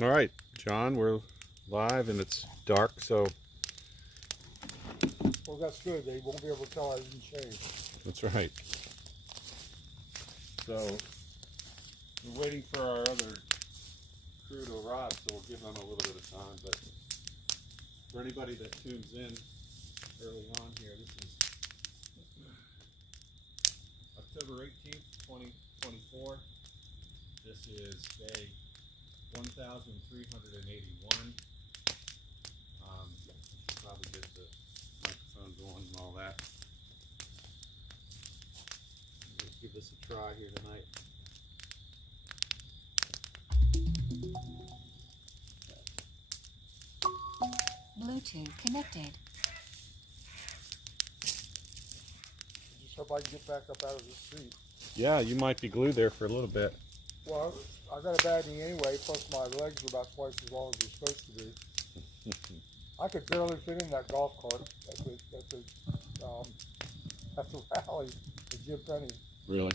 All right, John, we're live and it's dark, so Well, that's good. They won't be able to tell I didn't shave. that's right. So we're waiting for our other crew to arrive, so we'll give them a little bit of time. But for anybody that tunes in early on here, this is October 18th, 2024. This is day 1381. Should probably get the microphone going and all that. Let's give this a try here tonight. Bluetooth connected. Just hope I can get back up out of the street. Yeah, you might be glued there for a little bit. Well, I got a bad knee anyway, plus my legs are about twice as long as they're supposed to be. I could barely fit in that golf cart at the rally at Jim Penny. Really?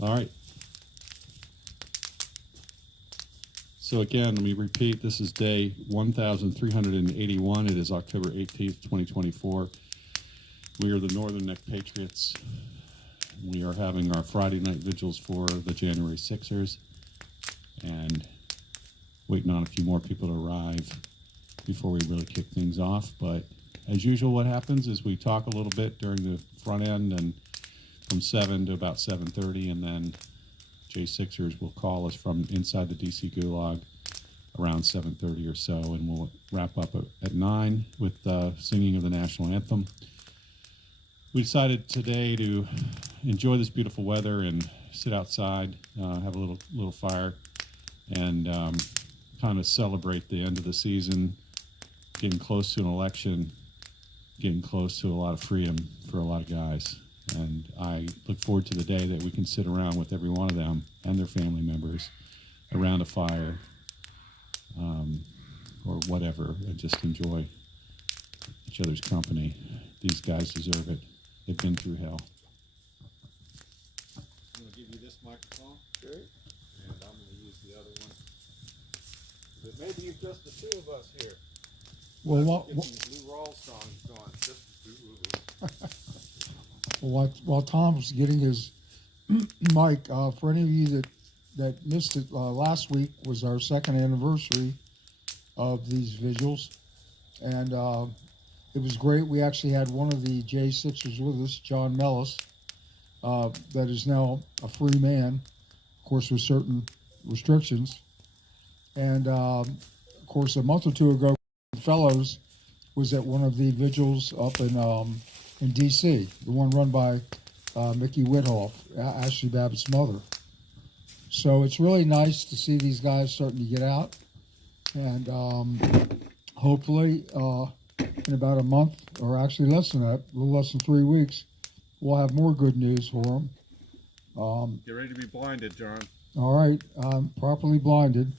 All right. So again, let me repeat, this is day 1381. It is October 18th, 2024. We are the Northern Neck Patriots. We are having our Friday night vigils for the January Sixers and waiting on a few more people to arrive before we really kick things off. But as usual, what happens is we talk a little bit during the front end and from 7 to about 7:30, and then Jay Sixers will call us from inside the DC Gulag around 7:30 or so, and we'll wrap up at 9 with singing of the national anthem. We decided today to enjoy this beautiful weather and sit outside, have a little fire, and kind of celebrate the end of the season, getting close to an election, getting close to a lot of freedom for a lot of guys. And I look forward to the day that we can sit around with every one of them and their family members around a fire or whatever, and just enjoy each other's company. These guys deserve it. They've been through hell. I'm going to give you this microphone, Okay. and I'm going to use the other one. But maybe it's just the two of us here. Well, Get some Lou Rawls songs going. Just the two of us. while Tom's getting his mic, for any of you that missed it, last week was our second anniversary of these vigils, and it was great. We actually had one of the J Sixers with us, John Mellis, that is now a free man, of course, with certain restrictions. And of course, a month or two ago, Fellows was at one of the vigils up in D.C., the one run by Mickey Whithoff, Ashley Babbitt's mother. So it's really nice to see these guys starting to get out, and hopefully in about a month, or actually less than that, a little less than 3 weeks, we'll have more good news for them. Get ready to be blinded, John. All right, I'm properly blinded.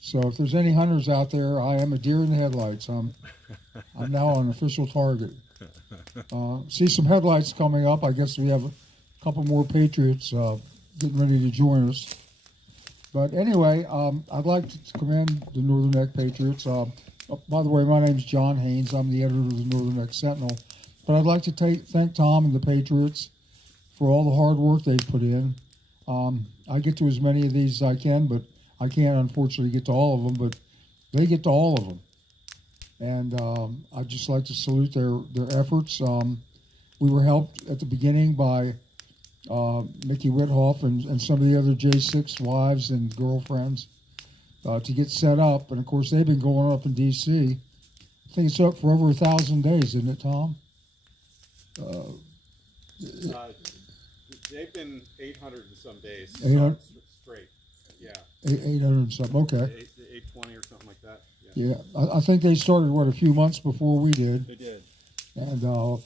So if there's any hunters out there, I am a deer in the headlights. I'm now an official target. See some headlights coming up. I guess we have a couple more Patriots getting ready to join us. But anyway, I'd like to commend the Northern Neck Patriots. By the way, my name's John Haynes. I'm the editor of the Northern Neck Sentinel. But I'd like to thank Tom and the Patriots for all the hard work they've put in. I get to as many of these as I can, but I can't, unfortunately, get to all of them. But they get to all of them. And I'd just like to salute their efforts. We were helped at the beginning by Mickey Whithoff and some of the other J6 wives and girlfriends to get set up. And, of course, they've been going up in D.C. I think it's up for over 1,000 days, isn't it, Tom? They've been 800 and some days 800? straight. Yeah. 800 and something, okay. 820 or something like that. Yeah, I think they started, a few months before we did. They did. And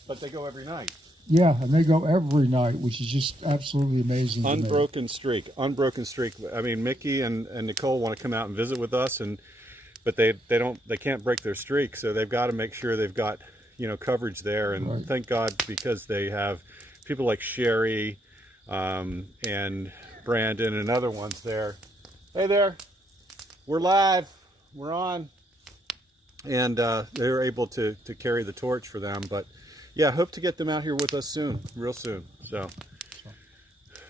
But they go every night. yeah, and they go every night, which is just absolutely amazing. Unbroken streak. I mean, Mickey and Nicole want to come out and visit with us, but they can't break their streak, so they've got to make sure they've got coverage there. And Right. Thank God, because they have people like Sherry, and Brandon and other ones there. Hey there, we're live, we're on. And they were able to carry the torch for them. But yeah, hope to get them out here with us soon, real soon. So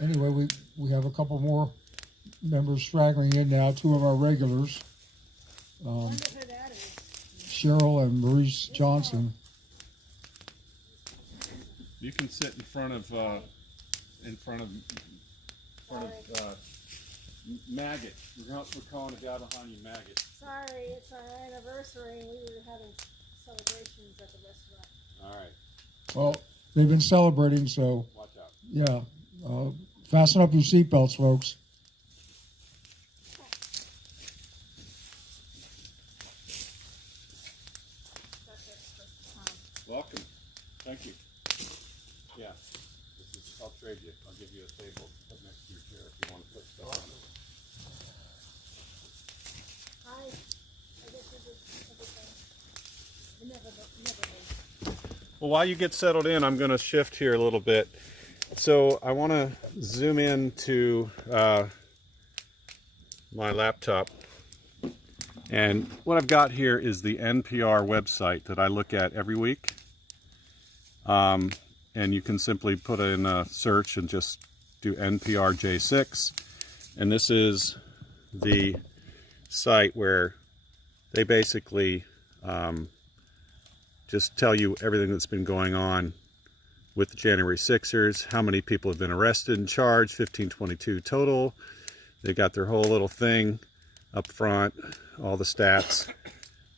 Anyway, we have a couple more members straggling in now, two of our regulars, Cheryl and Maurice Johnson. you can sit in front of Maggot. We're calling a guy behind you Maggot. Sorry, it's our anniversary and we were having celebrations at the restaurant. All right, Well, they've been celebrating, so watch out. yeah. Fasten up your seatbelts, folks. That's extra time. Welcome. Thank you. Yeah, I'll trade you. I'll give you a table to put next to your chair if you want to put stuff on it. Hi. I guess you did everything. You never leave. Well, while you get settled in, I'm going to shift here a little bit. So I want to zoom in to my laptop. And what I've got here is the NPR website that I look at every week. And you can simply put in a search and just do NPR J6. And this is the site where they basically just tell you everything that's been going on with the January Sixers, how many people have been arrested and charged, 1522 total. They got their whole little thing up front, all the stats.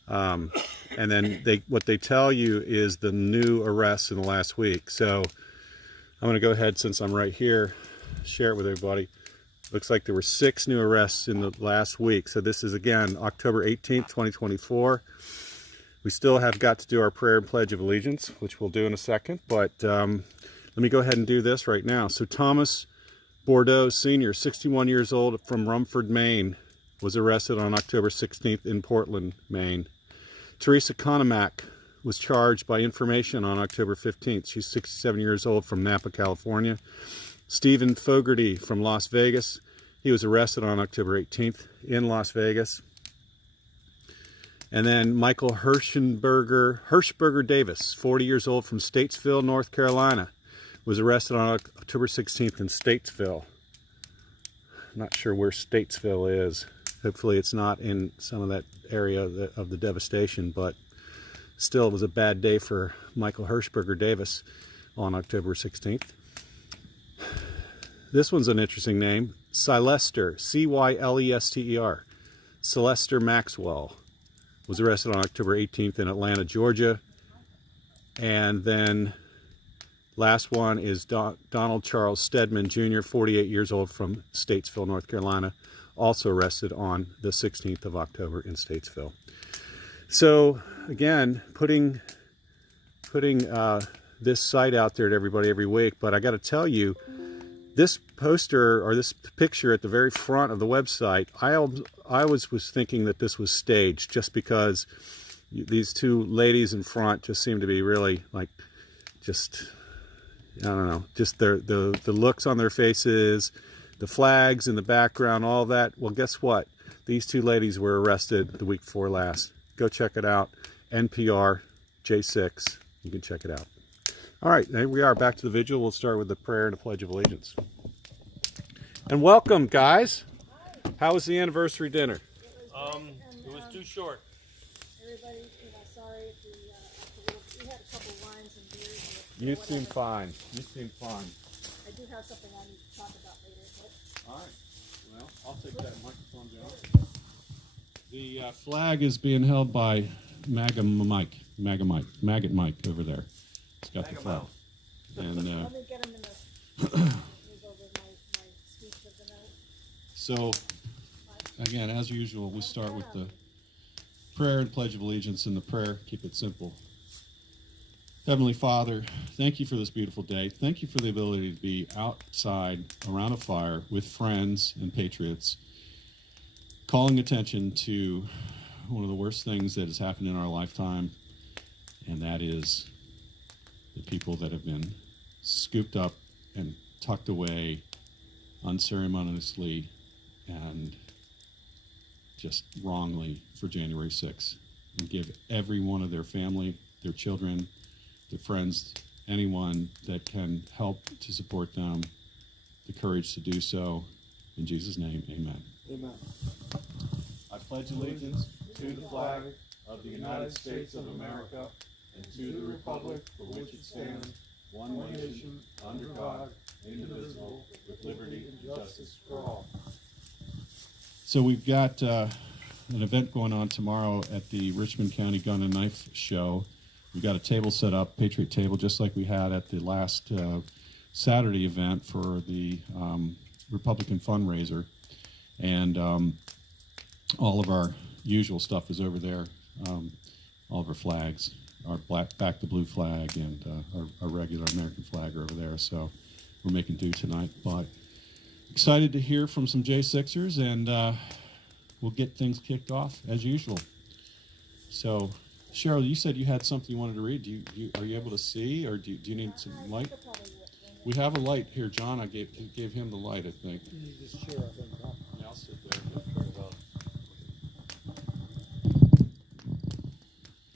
And then what they tell you is the new arrests in the last week. So I'm going to go ahead, since I'm right here, share it with everybody. Looks like there were 6 new arrests in the last week. So this is, again, October 18th, 2024. We still have got to do our prayer and pledge of allegiance, which we'll do in a second. But let me go ahead and do this right now. So Thomas Bordeaux Sr., 61 years old, from Rumford, Maine, was arrested on October 16th in Portland, Maine. Teresa Konomak was charged by information on October 15th. She's 67 years old, from Napa, California. Stephen Fogarty from Las Vegas. He was arrested on October 18th in Las Vegas. And then Michael Hirschberger Davis, 40 years old, from Statesville, North Carolina, was arrested on October 16th in Statesville. Not sure where Statesville is. Hopefully it's not in some of that area of the devastation, but still it was a bad day for Michael Hirschberger Davis on October 16th. This one's an interesting name. Cylester, C-Y-L-E-S-T-E-R. Celester Maxwell was arrested on October 18th in Atlanta, Georgia. And then last one is Donald Charles Stedman Jr., 48 years old, from Statesville, North Carolina, also arrested on the 16th of October in Statesville. So again, putting this site out there to everybody every week, but I got to tell you, this poster or this picture at the very front of the website, I was thinking that this was staged, just because these two ladies in front just seem to be really, like, just, I don't know, just the looks on their faces, the flags in the background, all that. Well, guess what? These two ladies were arrested the week before last. Go check it out. NPR J6. You can check it out. All right, there we are, back to the vigil. We'll start with the prayer and the Pledge of Allegiance. And welcome, guys. How was the anniversary dinner? It was too short. Everybody, sorry if we had a couple wines and beers. You seem fine. You seem fine. I do have something I need to talk about later. But All right. Well, I'll take that microphone down. The flag is being held by Maggot Mike over there. It's got the flag. And let me get them in the. Move over my speech of the night. so, again, as usual, we start with the prayer and Pledge of Allegiance. And the prayer, keep it simple. Heavenly Father, thank you for this beautiful day. Thank you for the ability to be outside around a fire with friends and patriots, calling attention to one of the worst things that has happened in our lifetime, and that is the people that have been scooped up and tucked away unceremoniously and just wrongly for January 6th, and give every one of their family, their children, their friends, anyone that can help to support them, the courage to do so. In Jesus' name, amen. Amen. I pledge allegiance to the flag of the United States of America and to the republic for which it stands, one nation, under God, indivisible, with liberty and justice for all. So we've got an event going on tomorrow at the Richmond County Gun and Knife Show. We've got a table set up, Patriot table, just like we had at the last Saturday event for the Republican fundraiser. And all of our usual stuff is over there. All of our flags, our back to blue flag and our regular American flag are over there. So we're making do tonight. But excited to hear from some J6ers, and we'll get things kicked off as usual. So, Cheryl, you said you had something you wanted to read. Are you able to see, or do you need some light? We have a light here. John, I gave him the light, I think. You need this chair, I think, huh? Yeah, I'll sit there.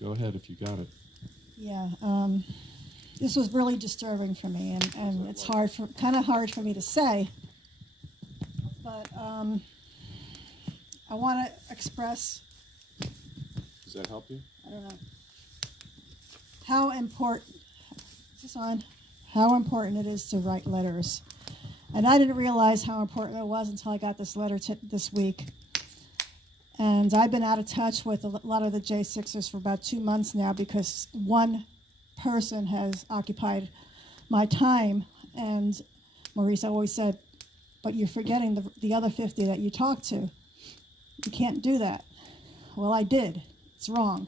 Go ahead if you got it. Yeah, this was really disturbing for me, and it's kind of hard for me to say, but I want to express, Does that help you? I don't know, how important, is this on? How important it is to write letters. And I didn't realize how important it was until I got this letter this week. And I've been out of touch with a lot of the J6ers for about 2 months now because one person has occupied my time. And Maurice always said, but you're forgetting the other 50 that you talked to. You can't do that. Well, I did. It's wrong.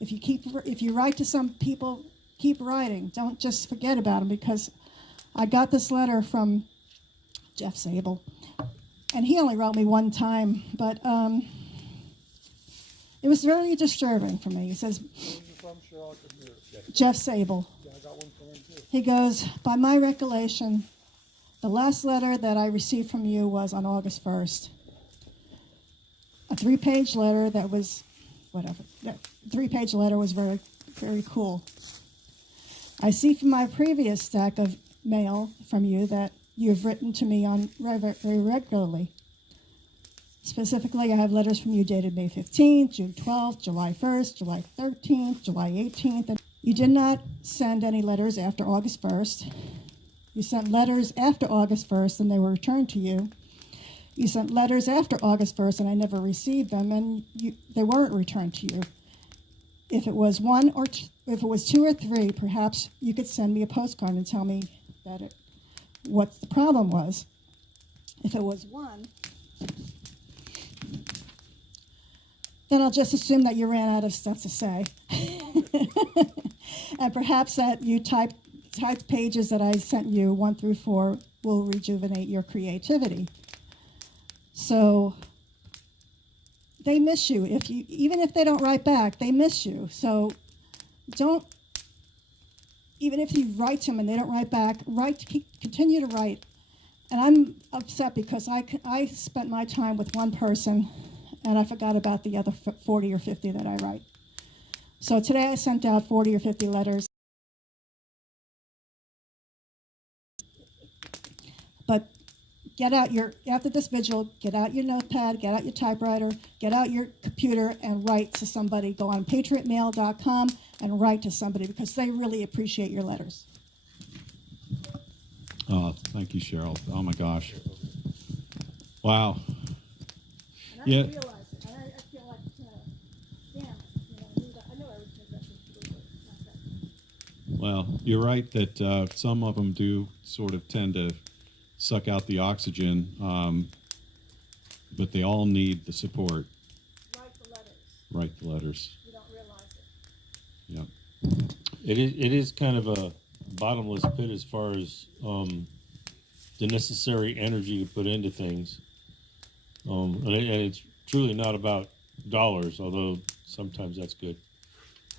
If you write to some people, keep writing. Don't just forget about them, because I got this letter from Jeff Sable. And he only wrote me one time, but it was really disturbing for me. He says, Where are you from, Cheryl? I couldn't hear it. Jeff Sable. Yeah, I got one from him too. He goes, by my recollection, the last letter that I received from you was on August 1st. A 3-page letter that was, whatever. That 3-page letter was very, very cool. I see from my previous stack of mail from you that you've written to me on very regularly. Specifically, I have letters from you dated May 15th, June 12th, July 1st, July 13th, July 18th. You did not send any letters after August 1st. You sent letters after August 1st, and they were returned to you. You sent letters after August 1st, and I never received them, and they weren't returned to you. If it was if it was 2 or 3, perhaps you could send me a postcard and tell me what the problem was. If it was 1, then I'll just assume that you ran out of stuff to say. And perhaps that you typed pages that I sent you 1 through 4 will rejuvenate your creativity. So they miss you. Even if they don't write back, they miss you. So even if you write to them and they don't write back, continue to write. And I'm upset because I spent my time with one person and I forgot about the other 40 or 50 that I write. So today I sent out 40 or 50 letters. But after this vigil, get out your notepad, get out your typewriter, get out your computer and write to somebody. Go on patriotmail.com and write to somebody because they really appreciate your letters. Oh, thank you, Cheryl. Oh my gosh. Wow. And I Yeah. didn't realize it. I feel like, damn, I know I would take that to the Well, you're right that some of them do sort of tend to suck out the oxygen, but they all need the support. Write the letters. Write the letters. You don't realize it. Yeah. It is kind of a bottomless pit as far as the necessary energy to put into things. And it's truly not about dollars, although sometimes that's good.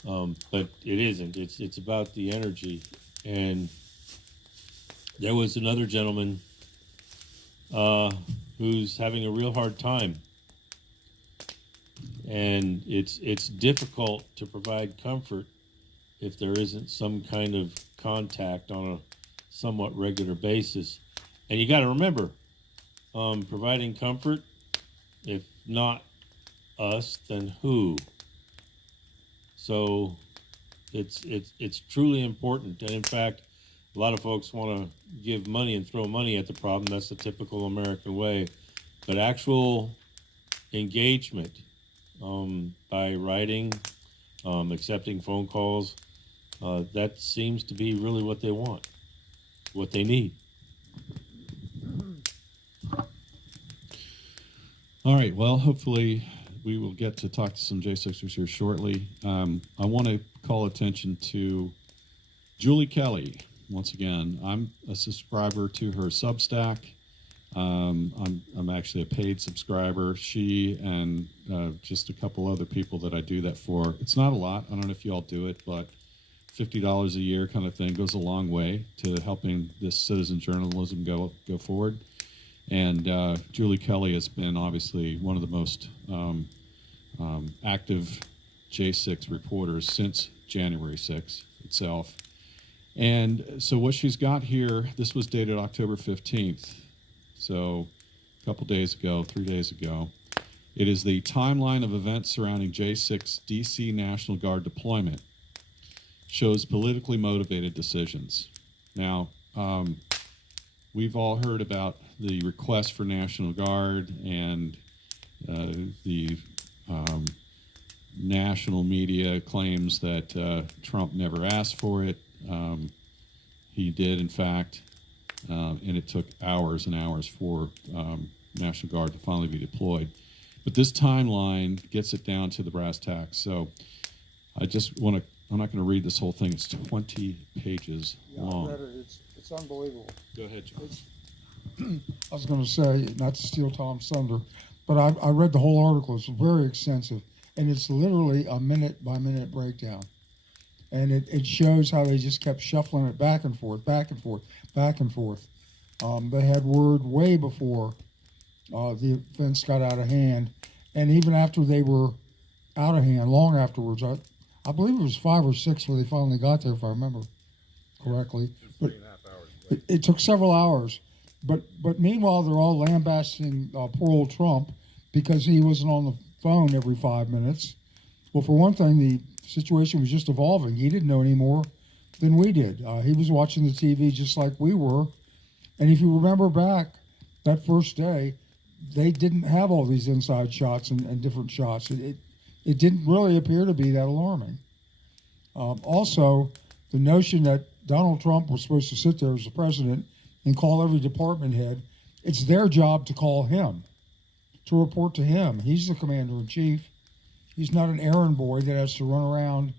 But it isn't. It's about the energy, and there was another gentleman who's having a real hard time, and it's difficult to provide comfort if there isn't some kind of contact on a somewhat regular basis. And you got to remember, providing comfort, if not us, then who? So it's truly important. And in fact, a lot of folks want to give money and throw money at the problem. That's the typical American way. But actual engagement by writing, accepting phone calls, that seems to be really what they want, what they need. All right. Well, hopefully we will get to talk to some J6ers here shortly. I want to call attention to Julie Kelly. Once again, I'm a subscriber to her Substack. I'm actually a paid subscriber. She and just a couple other people that I do that for. It's not a lot. I don't know if you all do it, but $50 a year kind of thing goes a long way to helping this citizen journalism go forward. And Julie Kelly has been obviously one of the most active J6 reporters since January 6th itself. And so what she's got here, this was dated October 15th, so a couple days ago, 3 days ago. It is the timeline of events surrounding J6 DC National Guard deployment. Shows politically motivated decisions. Now, we've all heard about the request for National Guard and the national media claims that Trump never asked for it. He did, in fact, and it took hours and hours for National Guard to finally be deployed. But this timeline gets it down to the brass tacks. So I just want to, I'm not going to read this whole thing. It's 20 pages Yeah, long. I read it. It's unbelievable. Go ahead, John. I was going to say, not to steal Tom's thunder, but I read the whole article. It's very extensive, and it's literally a minute-by-minute breakdown. And it shows how they just kept shuffling it back and forth, back and forth, back and forth. They had word way before the events got out of hand, and even after they were out of hand, long afterwards. I believe it was 5 or 6 where they finally got there, if I remember correctly. But it took several hours. But meanwhile, they're all lambasting poor old Trump because he wasn't on the phone every 5 minutes. Well, for one thing, the situation was just evolving. He didn't know any more than we did. He was watching the TV just like we were. And if you remember back that first day, they didn't have all these inside shots and different shots. It didn't really appear to be that alarming. Also, the notion that Donald Trump was supposed to sit there as the president and call every department head, it's their job to call him, to report to him. He's the commander-in-chief. He's not an errand boy that has to run around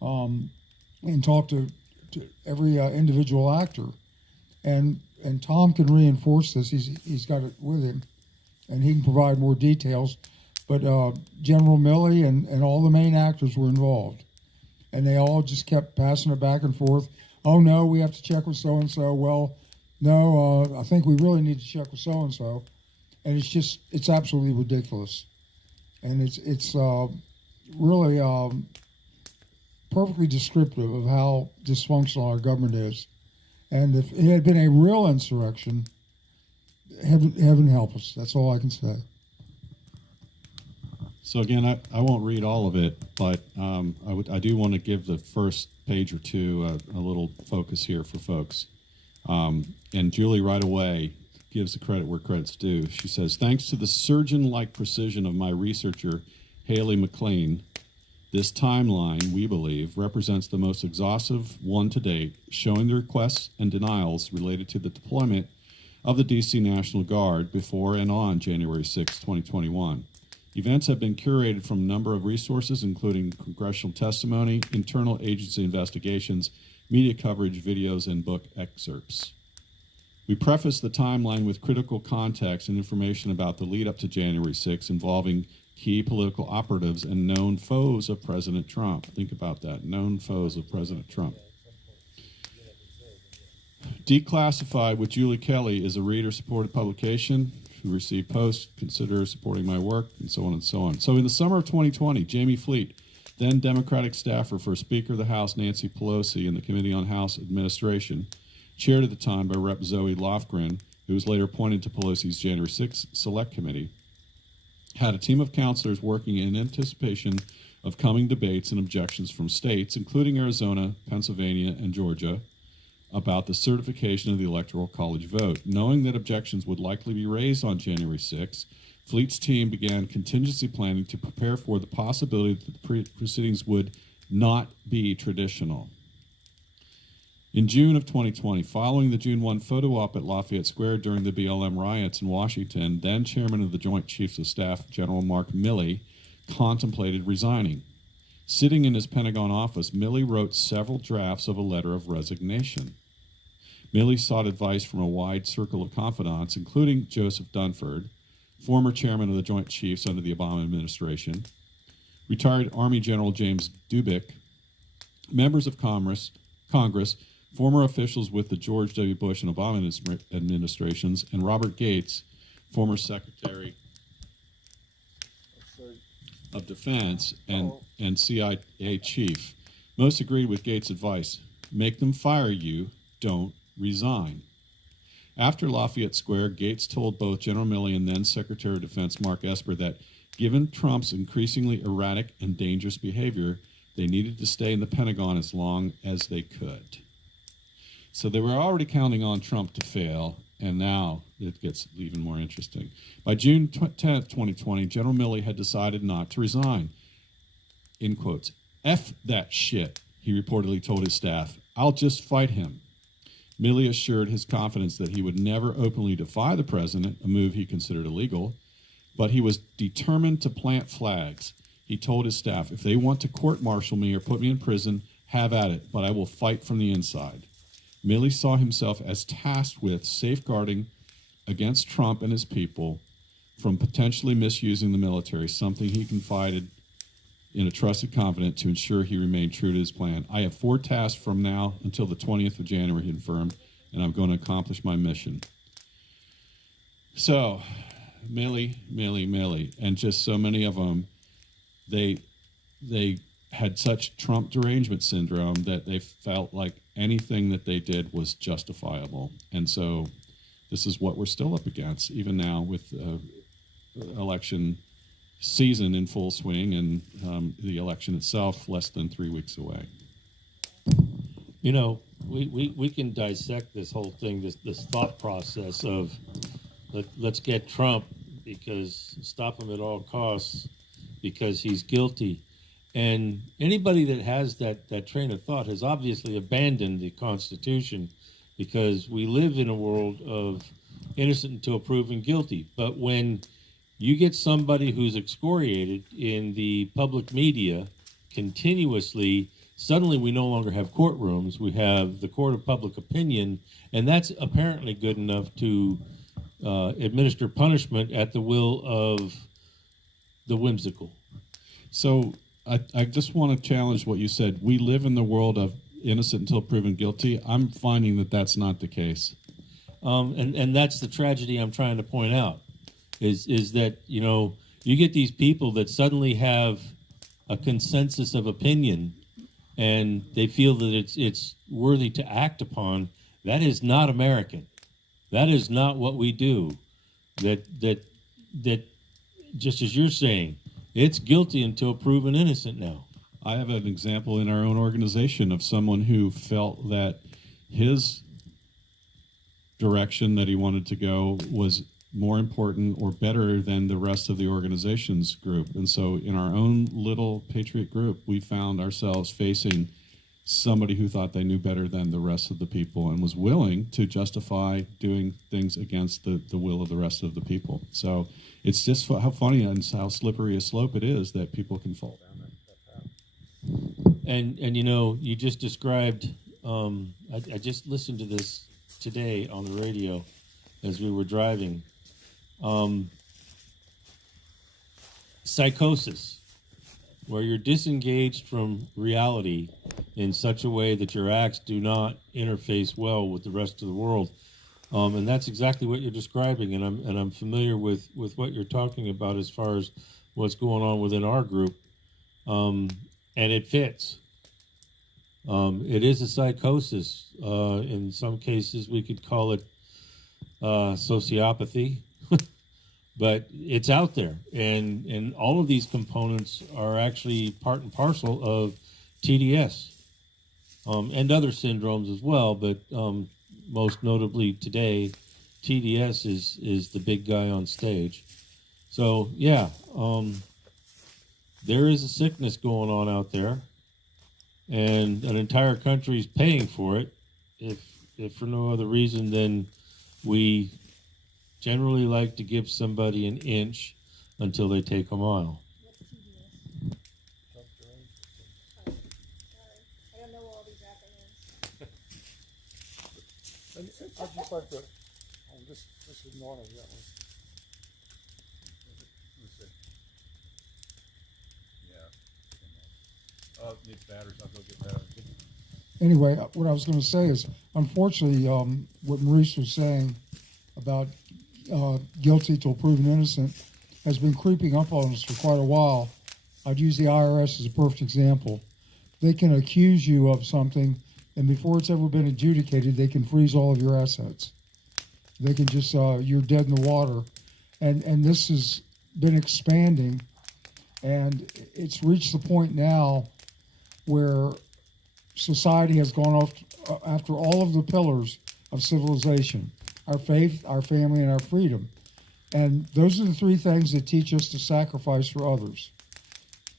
and talk to every individual actor. And Tom can reinforce this. He's got it with him, and he can provide more details. But General Milley and all the main actors were involved, and they all just kept passing it back and forth. Oh no, we have to check with so and so. Well, no, I think we really need to check with so and so, and it's absolutely ridiculous, and it's really perfectly descriptive of how dysfunctional our government is. And if it had been a real insurrection, heaven help us. That's all I can say. So again, I won't read all of it, but I do want to give the first page or two a little focus here for folks. And Julie right away gives the credit where credit's due. She says, thanks to the surgeon-like precision of my researcher, Haley McLean, this timeline, we believe, represents the most exhaustive one to date, showing the requests and denials related to the deployment of the D.C. National Guard before and on January 6, 2021. Events have been curated from a number of resources, including congressional testimony, internal agency investigations, media coverage, videos, and book excerpts. We preface the timeline with critical context and information about the lead up to January 6 involving key political operatives and known foes of President Trump. Think about that, known foes of President Trump. Declassified with Julie Kelly is a reader-supported publication who received posts, consider supporting my work, and so on and so on. So in the summer of 2020, Jamie Fleet, then Democratic staffer for Speaker of the House Nancy Pelosi in the Committee on House Administration, chaired at the time by Rep. Zoe Lofgren, who was later appointed to Pelosi's January 6th Select Committee, had a team of counselors working in anticipation of coming debates and objections from states, including Arizona, Pennsylvania, and Georgia, about the certification of the Electoral College vote. Knowing that objections would likely be raised on January 6th, Fleet's team began contingency planning to prepare for the possibility that the proceedings would not be traditional. In June of 2020, following the June 1 photo op at Lafayette Square during the BLM riots in Washington, then Chairman of the Joint Chiefs of Staff, General Mark Milley, contemplated resigning. Sitting in his Pentagon office, Milley wrote several drafts of a letter of resignation. Milley sought advice from a wide circle of confidants, including Joseph Dunford, former chairman of the Joint Chiefs under the Obama administration, retired Army General James Dubik, members of Congress, former officials with the George W. Bush and Obama administrations, and Robert Gates, former Secretary of Defense and CIA chief. Most agreed with Gates' advice: make them fire you, don't resign. After Lafayette Square, Gates told both General Milley and then Secretary of Defense Mark Esper that given Trump's increasingly erratic and dangerous behavior, they needed to stay in the Pentagon as long as they could. So they were already counting on Trump to fail, and now it gets even more interesting. By June 10th, 2020, General Milley had decided not to resign. In quotes, "F that shit," he reportedly told his staff. "I'll just fight him." Milley assured his confidence that he would never openly defy the president, a move he considered illegal, but he was determined to plant flags. He told his staff, "If they want to court-martial me or put me in prison, have at it, but I will fight from the inside." Milley saw himself as tasked with safeguarding against Trump and his people from potentially misusing the military, something he confided in a trusted confidant to ensure he remained true to his plan. "I have 4 tasks from now until the 20th of January, he confirmed, and I'm going to accomplish my mission." So, Milley, and just so many of them, they had such Trump derangement syndrome that they felt like anything that they did was justifiable. And so this is what we're still up against, even now with election season in full swing and the election itself less than 3 weeks away. You know, we can dissect this whole thing, this thought process of let's get Trump because stop him at all costs because he's guilty. And anybody that has that train of thought has obviously abandoned the Constitution, because we live in a world of innocent until proven guilty. But when you get somebody who's excoriated in the public media continuously, suddenly we no longer have courtrooms. We have the court of public opinion, and that's apparently good enough to administer punishment at the will of the whimsical. So I just want to challenge what you said. We live in the world of innocent until proven guilty. I'm finding that that's not the case. And that's the tragedy I'm trying to point out, is that, you know, you get these people that suddenly have a consensus of opinion and they feel that it's worthy to act upon. That is not American. That is not what we do. That just as you're saying, it's guilty until proven innocent now. I have an example in our own organization of someone who felt that his direction that he wanted to go was more important or better than the rest of the organization's group. And so in our own little Patriot group, we found ourselves facing somebody who thought they knew better than the rest of the people and was willing to justify doing things against the will of the rest of the people. So it's just how funny and how slippery a slope it is that people can fall down that path. And you know, you just described, I just listened to this today on the radio as we were driving. Psychosis, where you're disengaged from reality in such a way that your acts do not interface well with the rest of the world. And that's exactly what you're describing, and I'm familiar with what you're talking about as far as what's going on within our group, and it fits. It is a psychosis. In some cases, we could call it sociopathy, but it's out there, and all of these components are actually part and parcel of TDS, and other syndromes as well, but most notably today, TDS is the big guy on stage. So yeah, there is a sickness going on out there, and an entire country is paying for it, if for no other reason than we generally like to give somebody an inch until they take a mile. Trump deranged. I don't know all these acronyms. And I'd just like to, just ignore it, that one. Oh, it needs batteries. I'll go get batteries. Anyway, what I was going to say is, unfortunately, what Maurice was saying about guilty till proven innocent has been creeping up on us for quite a while. I'd use the IRS as a perfect example. They can accuse you of something, and before it's ever been adjudicated, they can freeze all of your assets. They can just, you're dead in the water. And this has been expanding, and it's reached the point now where society has gone off after all of the pillars of civilization: our faith, our family, and our freedom. And those are the three things that teach us to sacrifice for others.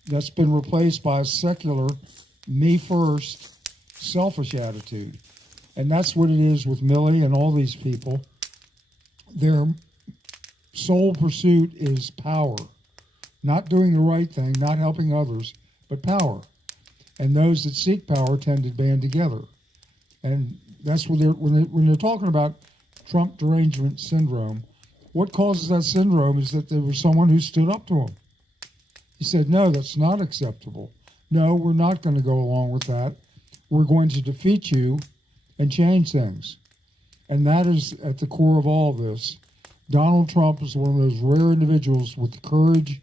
That's been replaced by a secular, me first, selfish attitude. And that's what it is with Millie and all these people. Their sole pursuit is power. Not doing the right thing, not helping others, but power. And those that seek power tend to band together. And that's when they're talking about Trump derangement syndrome. What causes that syndrome is that there was someone who stood up to him. He said, no, that's not acceptable. No, we're not going to go along with that. We're going to defeat you and change things. And that is at the core of all of this. Donald Trump is one of those rare individuals with the courage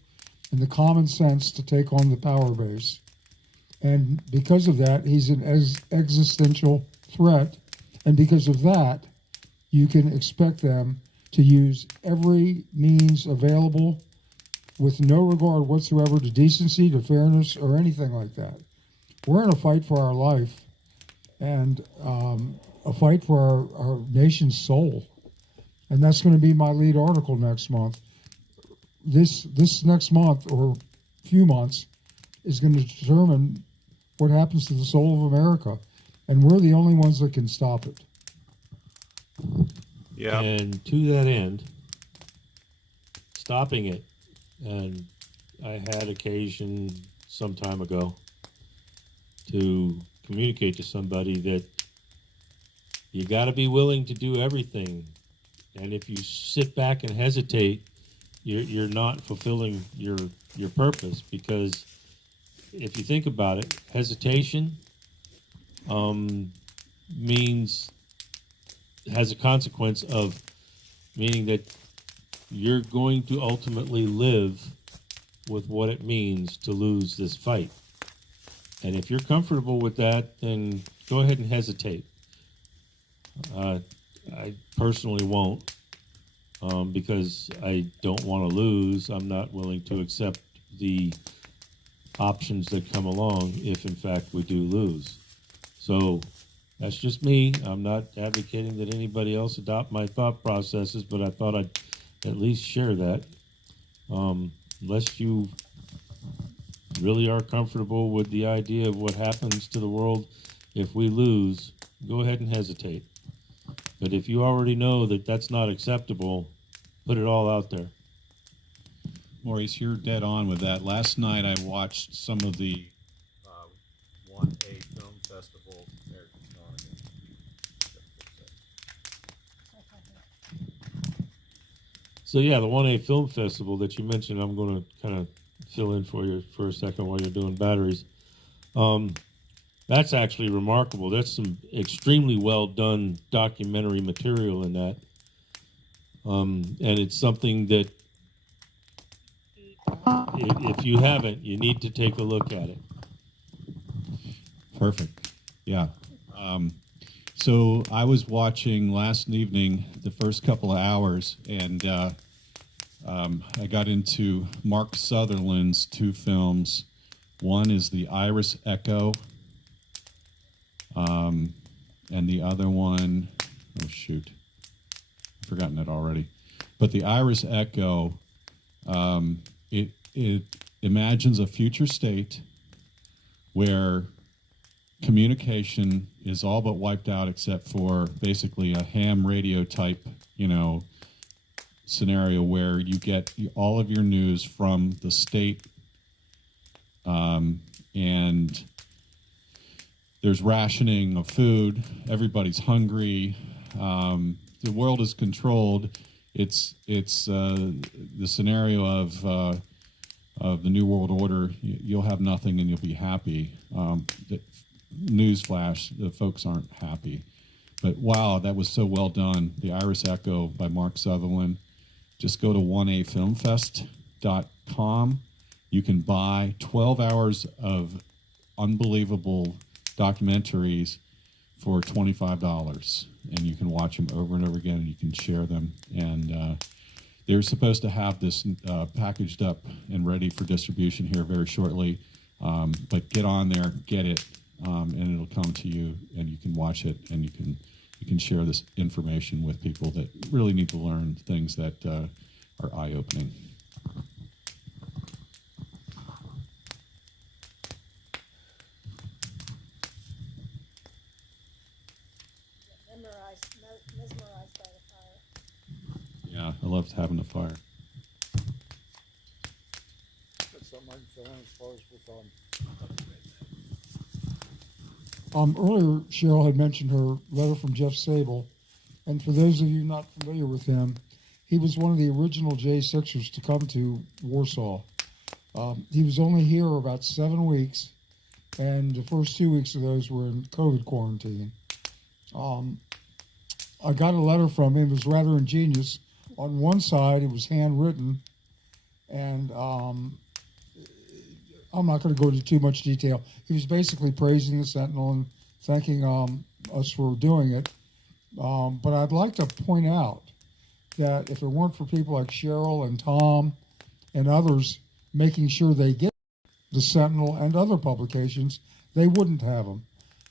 and the common sense to take on the power base. And because of that, he's an existential threat. And because of that, you can expect them to use every means available with no regard whatsoever to decency, to fairness, or anything like that. We're in a fight for our life and a fight for our nation's soul. And that's going to be my lead article next month. This next month or few months is going to determine what happens to the soul of America. And we're the only ones that can stop it. Yeah. And to that end, stopping it, and I had occasion some time ago to communicate to somebody that you got to be willing to do everything. And if you sit back and hesitate, you're not fulfilling your purpose, because if you think about it, hesitation has a consequence of meaning that you're going to ultimately live with what it means to lose this fight. And if you're comfortable with that, then go ahead and hesitate. I personally won't, because I don't want to lose. I'm not willing to accept the options that come along if, in fact, we do lose. So that's just me. I'm not advocating that anybody else adopt my thought processes, but I thought I'd at least share that. Unless you really are comfortable with the idea of what happens to the world if we lose, go ahead and hesitate. But if you already know that that's not acceptable, put it all out there. Maurice, you're dead on with that. Last night I watched some of the 1A Film Festival. There it's on again. So yeah, the 1A Film Festival that you mentioned, I'm going to kind of fill in for you for a second while you're doing batteries. That's actually remarkable. That's some extremely well done documentary material in that. And it's something that if you haven't, you need to take a look at it. Perfect. Yeah. So I was watching last evening the first couple of hours, and I got into Mark Sutherland's two films. One is The Iris Echo, and the other one, oh shoot, I've forgotten it already. But The Iris Echo, it imagines a future state where communication is all but wiped out except for basically a ham radio type, scenario where you get all of your news from the state, and there's rationing of food. Everybody's hungry. The world is controlled. It's the scenario of the New World Order. You'll have nothing and you'll be happy. Newsflash: the folks aren't happy. But wow, that was so well done. The Iris Echo by Mark Sutherland. Just go to 1afilmfest.com. You can buy 12 hours of unbelievable documentaries for $25, and you can watch them over and over again, and you can share them. And they're supposed to have this packaged up and ready for distribution here very shortly. But get on there, get it, and it'll come to you, and you can watch it, and you can share this information with people that really need to learn things that are eye-opening. Mesmerized by the fire. Yeah, I loved having the fire. That's something I can fill in as far as with, Earlier, Cheryl had mentioned her letter from Jeff Sable, and for those of you not familiar with him, he was one of the original J6ers to come to Warsaw. He was only here about 7 weeks, and the first 2 weeks of those were in COVID quarantine. I got a letter from him. It was rather ingenious. On one side, it was handwritten, and I'm not going to go into too much detail. He was basically praising the Sentinel and thanking us for doing it. But I'd like to point out that if it weren't for people like Cheryl and Tom and others making sure they get the Sentinel and other publications, they wouldn't have them.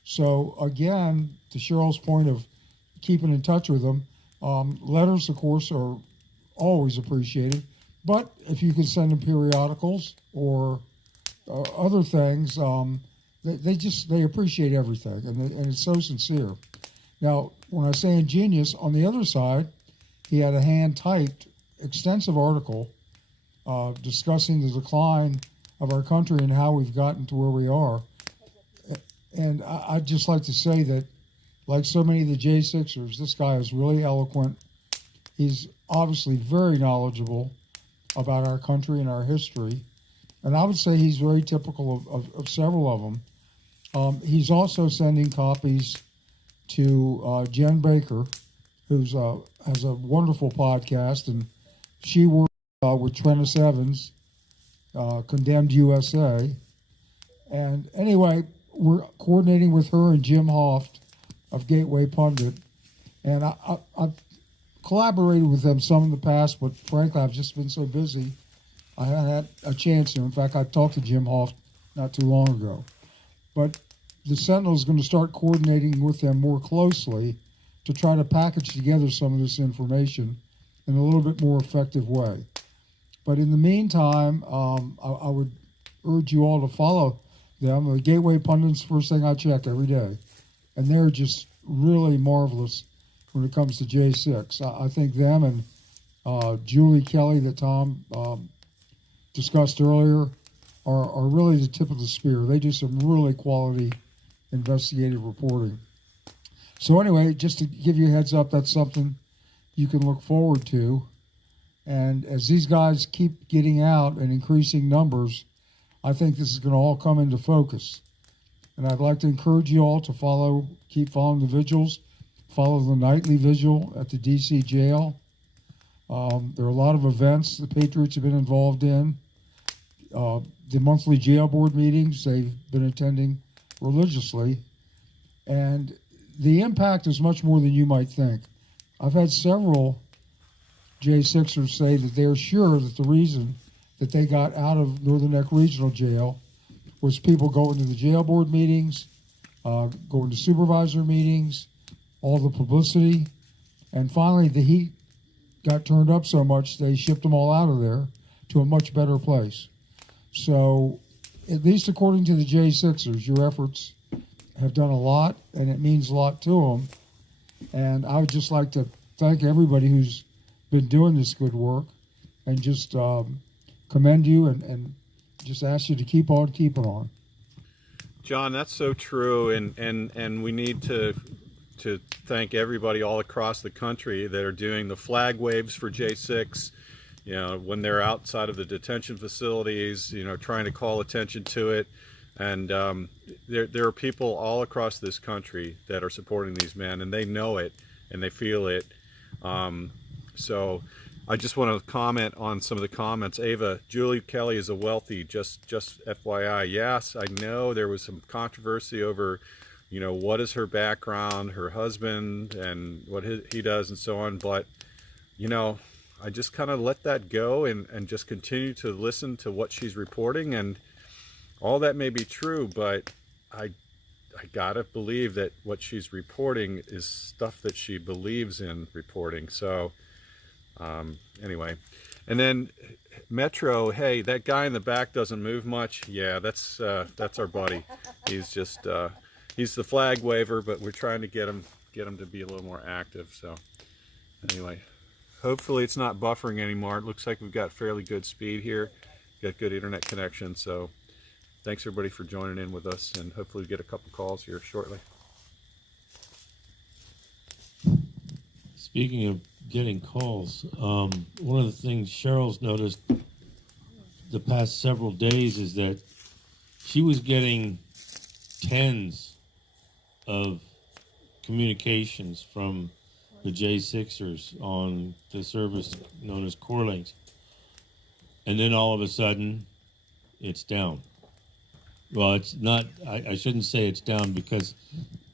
So again, to Cheryl's point of keeping in touch with them, letters, of course, are always appreciated. But if you could send them periodicals or other things, they appreciate everything, and it's so sincere. Now, when I say ingenious, on the other side, he had a hand-typed, extensive article discussing the decline of our country and how we've gotten to where we are. And I'd just like to say that, like so many of the J6ers, this guy is really eloquent. He's obviously very knowledgeable about our country and our history. And I would say he's very typical of several of them. He's also sending copies to Jen Baker, who has a wonderful podcast, and she works with Trennis Evans, Condemned USA. And anyway, we're coordinating with her and Jim Hoft of Gateway Pundit. And I've collaborated with them some in the past, but frankly, I've just been so busy, I haven't had a chance to. In fact, I talked to Jim Hoft not too long ago. But the Sentinel is going to start coordinating with them more closely to try to package together some of this information in a little bit more effective way. But in the meantime, I would urge you all to follow them. The Gateway Pundit's the first thing I check every day. And they're just really marvelous when it comes to J6. I think them and Julie Kelly that Tom discussed earlier are really the tip of the spear. They do some really quality investigative reporting. So anyway, just to give you a heads up, that's something you can look forward to. And as these guys keep getting out and increasing numbers, I think this is going to all come into focus. And I'd like to encourage you all to keep following the vigils, follow the nightly vigil at the DC jail. There are a lot of events the Patriots have been involved in. The monthly jail board meetings they've been attending religiously. And the impact is much more than you might think. I've had several J6ers say that they're sure that the reason that they got out of Northern Neck Regional Jail was people going to the jail board meetings, going to supervisor meetings, all the publicity, and finally the heat got turned up so much they shipped them all out of there to a much better place. So, at least according to the J6ers, your efforts have done a lot, and it means a lot to them. And I would just like to thank everybody who's been doing this good work, and just commend you and just ask you to keep on keeping on. John, that's so true, and we need to thank everybody all across the country that are doing the flag waves for J6. You know, when they're outside of the detention facilities, you know, trying to call attention to it. And there are people all across this country that are supporting these men, and they know it and they feel it. So I just want to comment on some of the comments. Ava, Julie Kelly is a wealthy, just FYI. Yes, I know there was some controversy over, you know, what is her background, her husband, and what he does and so on. But, you know, I just kind of let that go and just continue to listen to what she's reporting. And all that may be true, but I gotta believe that what she's reporting is stuff that she believes in reporting. So anyway, and then Metro, hey, that guy in the back doesn't move much. Yeah, that's our buddy. He's just he's the flag waver, but we're trying to get him to be a little more active. So anyway, hopefully it's not buffering anymore. It looks like we've got fairly good speed here, got good internet connection. So thanks everybody for joining in with us, and hopefully we get a couple calls here shortly. Speaking of getting calls, one of the things Cheryl's noticed the past several days is that she was getting tens of communications from the J6ers on the service known as Core Links. And then all of a sudden, it's down. Well, it's not, I shouldn't say it's down because,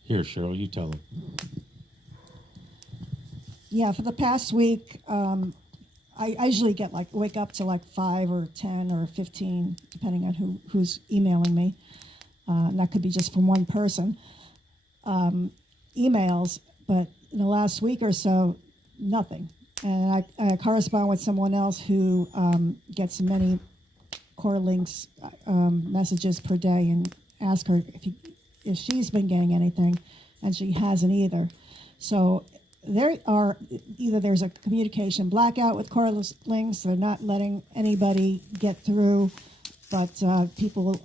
here, Cheryl, you tell them. Yeah, for the past week, I usually get wake up to 5 or 10 or 15, depending on who's emailing me. And that could be just from one person. Emails, but in the last week or so, nothing. And I correspond with someone else who gets many Core Links messages per day, and ask her if she's been getting anything, and she hasn't either. So there's a communication blackout with Core Links. They're not letting anybody get through, but people,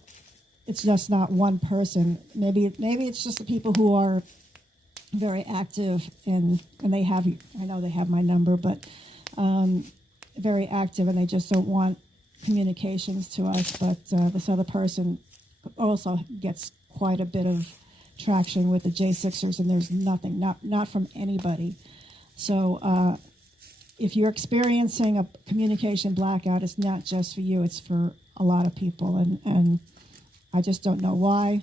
it's just not one person. Maybe it's just the people who are very active and they have, I know they have my number, but very active, and they just don't want communications to us. But this other person also gets quite a bit of traction with the J6ers, and there's nothing, not from anybody. So if you're experiencing a communication blackout, it's not just for you, it's for a lot of people, and I just don't know why.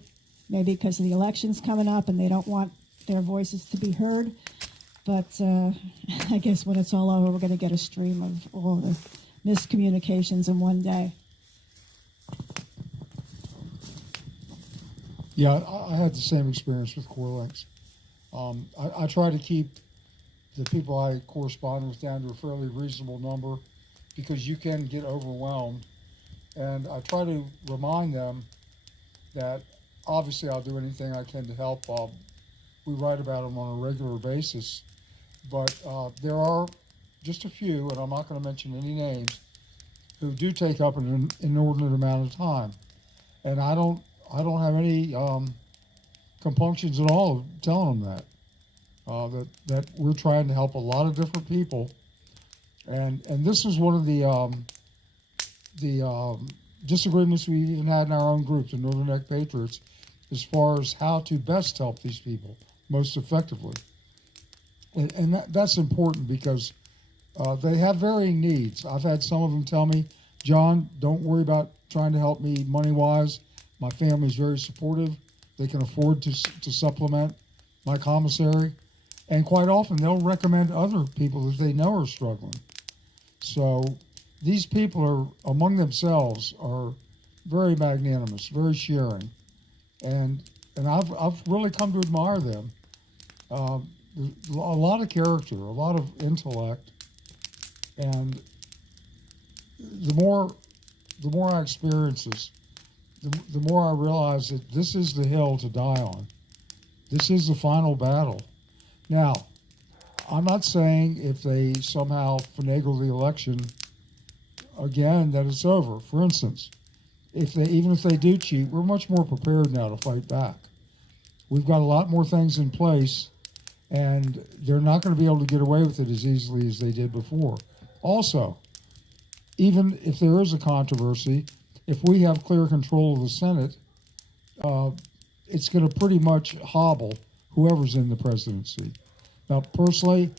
Maybe because the election's coming up and they don't want their voices to be heard. But I guess when it's all over, we're going to get a stream of all the miscommunications in one day. Yeah, I had the same experience with Core Links. I try to keep the people I correspond with down to a fairly reasonable number, because you can get overwhelmed. And I try to remind them that obviously I'll do anything I can to help. We write about them on a regular basis, but there are just a few, and I'm not going to mention any names, who do take up an inordinate amount of time. And I don't have any compunctions at all of telling them that we're trying to help a lot of different people, and this is one of the disagreements we even had in our own groups, the Northern Neck Patriots, as far as how to best help these people most effectively. And that's important because they have varying needs. I've had some of them tell me, John, don't worry about trying to help me money-wise. My family's very supportive. They can afford to supplement my commissary. And quite often, they'll recommend other people that they know are struggling. So these people are, among themselves, are very magnanimous, very sharing. And I've really come to admire them. A lot of character, a lot of intellect. And the more I experience this, the more I realize that this is the hill to die on. This is the final battle. Now, I'm not saying if they somehow finagle the election again that it's over. For instance, even if they do cheat, we're much more prepared now to fight back. We've got a lot more things in place, and they're not going to be able to get away with it as easily as they did before. Also, even if there is a controversy, if we have clear control of the Senate, it's going to pretty much hobble whoever's in the presidency. Now, personally,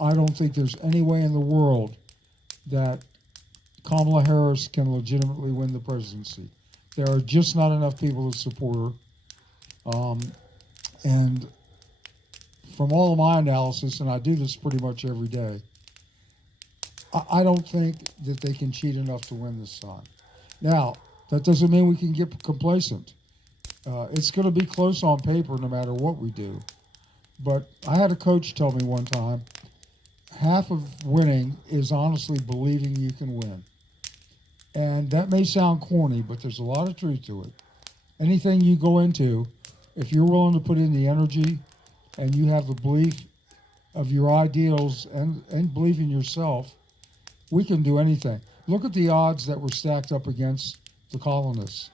I don't think there's any way in the world that Kamala Harris can legitimately win the presidency. There are just not enough people that support her. And from all of my analysis, and I do this pretty much every day, I don't think that they can cheat enough to win this time. Now, that doesn't mean we can get complacent. It's going to be close on paper no matter what we do. But I had a coach tell me one time, half of winning is honestly believing you can win. And that may sound corny, but there's a lot of truth to it. Anything you go into, if you're willing to put in the energy and you have the belief of your ideals and belief in yourself, we can do anything. Look at the odds that were stacked up against the colonists,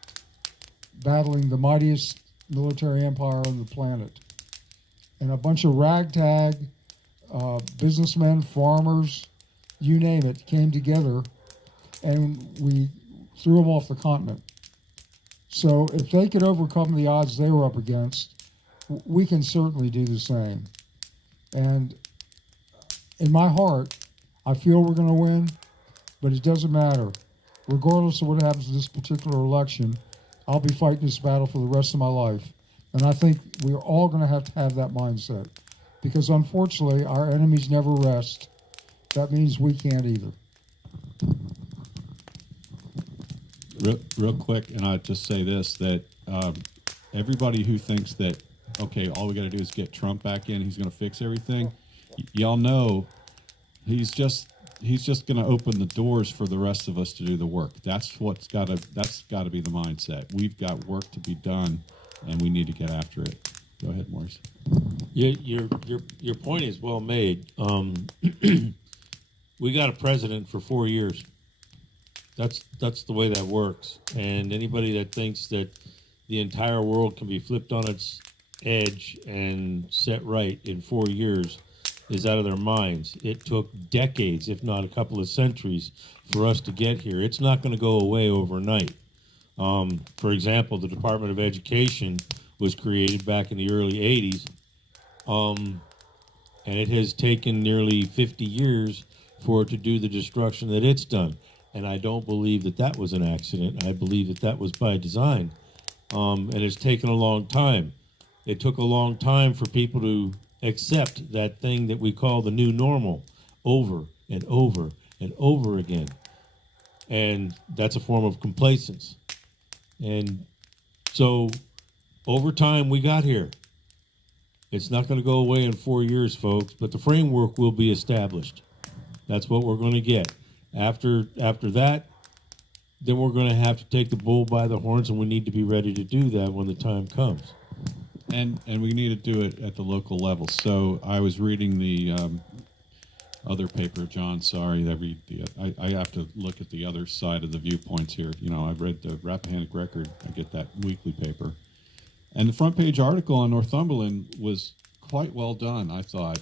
battling the mightiest military empire on the planet. And a bunch of ragtag businessmen, farmers, you name it, came together, and we threw them off the continent. So if they could overcome the odds they were up against, we can certainly do the same. And in my heart, I feel we're going to win, but it doesn't matter. Regardless of what happens in this particular election, I'll be fighting this battle for the rest of my life. And I think we're all going to have that mindset. Because unfortunately, our enemies never rest. That means we can't either. Real quick, and I'd just say this, that everybody who thinks that, okay, all we got to do is get Trump back in, he's going to fix everything, y'all know he's just going to open the doors for the rest of us to do the work. That's got to be the mindset. We've got work to be done, and we need to get after it. Go ahead, Maurice. Your point is well made. We got a president for 4 years. That's the way that works. And anybody that thinks that the entire world can be flipped on its edge and set right in 4 years is out of their minds. It took decades, if not a couple of centuries, for us to get here. It's not going to go away overnight. For example, the Department of Education was created back in the early 80s, and it has taken nearly 50 years for it to do the destruction that it's done. And I don't believe that that was an accident. I believe that that was by design. And it's taken a long time. It took a long time for people to accept that thing that we call the new normal over and over and over again. And that's a form of complacence. And so over time we got here. It's not going to go away in 4 years, folks, but the framework will be established. That's what we're going to get. After that, then we're going to have to take the bull by the horns, and we need to be ready to do that when the time comes. And we need to do it at the local level. So I was reading the other paper, John. Sorry, I have to look at the other side of the viewpoints here. You know, I've read the Rappahannock Record. I get that weekly paper, and the front page article on Northumberland was quite well done, I thought.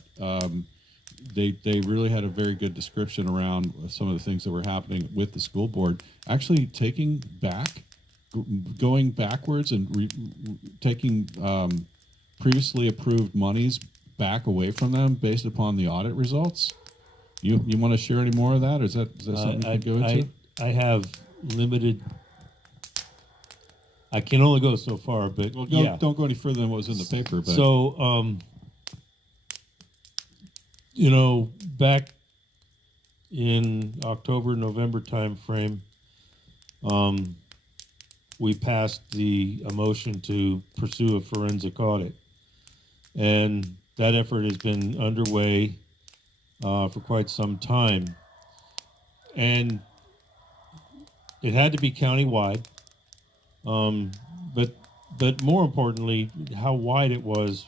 They really had a very good description around some of the things that were happening with the school board, actually taking back going backwards and taking previously approved monies back away from them based upon the audit results? You want to share any more of that? Or is that something you can go into? I have limited. I can only go so far, but Well, yeah. don't go any further than what was in the paper. But So, back in October, November time frame, we passed a motion to pursue a forensic audit, and that effort has been underway for quite some time, and it had to be countywide. But more importantly, how wide it was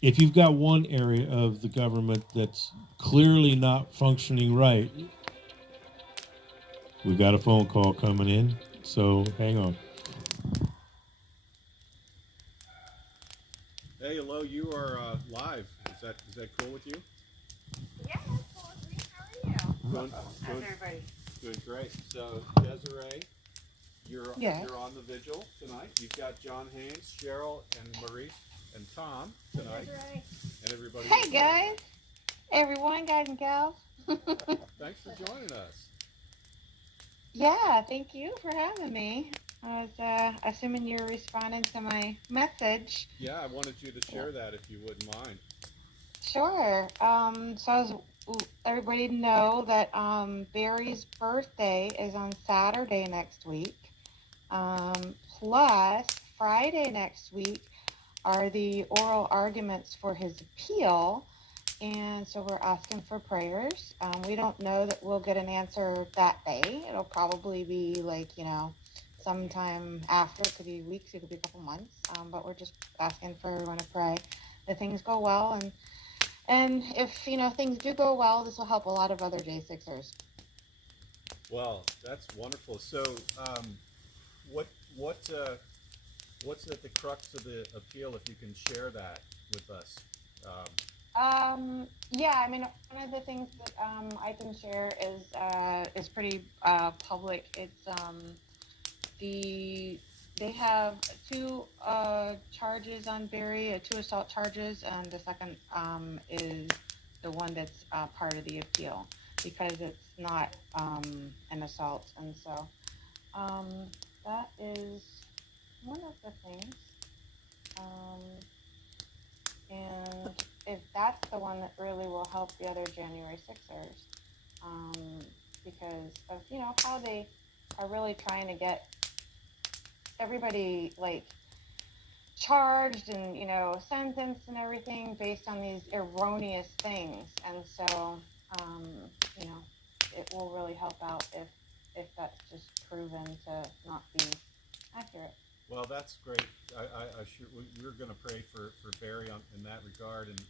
if you've got one area of the government that's clearly not functioning right, we've got a phone call coming in, so hang on. Hey, hello, you are live. Is that cool with you? Yeah, that's cool with me. How are you? Doing, How's doing, everybody? doing great. So, Desiree, you're on the vigil tonight. You've got John Haynes, Cheryl, and Maurice, and Tom tonight, Desiree. and everybody. Hey guys, everyone, guys and gals. Thanks for joining us. Yeah, thank you for having me. I was assuming you were responding to my message. Yeah, I wanted you to share that if you wouldn't mind. Sure. So everybody know that Barry's birthday is on Saturday next week. Plus, Friday next week are the oral arguments for his appeal. And so we're asking for prayers. We don't know that we'll get an answer that day. It'll probably be sometime after. It could be weeks, it could be a couple months. But we're just asking for everyone to pray that things go well. And if, things do go well, this will help a lot of other J6ers. Well, that's wonderful. So, what's at the crux of the appeal? If you can share that with us. Yeah, I mean, one of the things that I can share is pretty public. It's they have two charges on Barry, two assault charges, and the second is the one that's part of the appeal because it's not an assault, and so that is one of the things. And if that's the one that really will help the other January 6ers, because of how they are really trying to get everybody charged and sentenced and everything based on these erroneous things, and so it will really help out if that's just proven to not be accurate. Well, that's great. I sure we're going to pray for Barry in that regard, and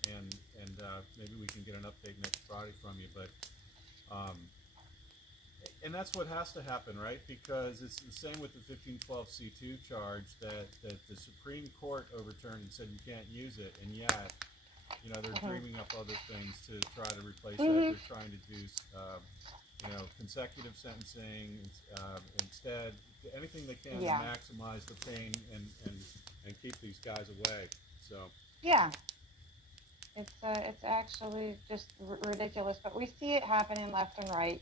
maybe we can get an update next Friday from you. But and that's what has to happen, right? Because it's the same with the 1512C2 charge that the Supreme Court overturned and said you can't use it, and yet they're dreaming up other things to try to replace that. They're trying to do consecutive sentencing instead. Anything they can to maximize the pain and keep these guys away. So yeah, it's actually just ridiculous, but we see it happening left and right.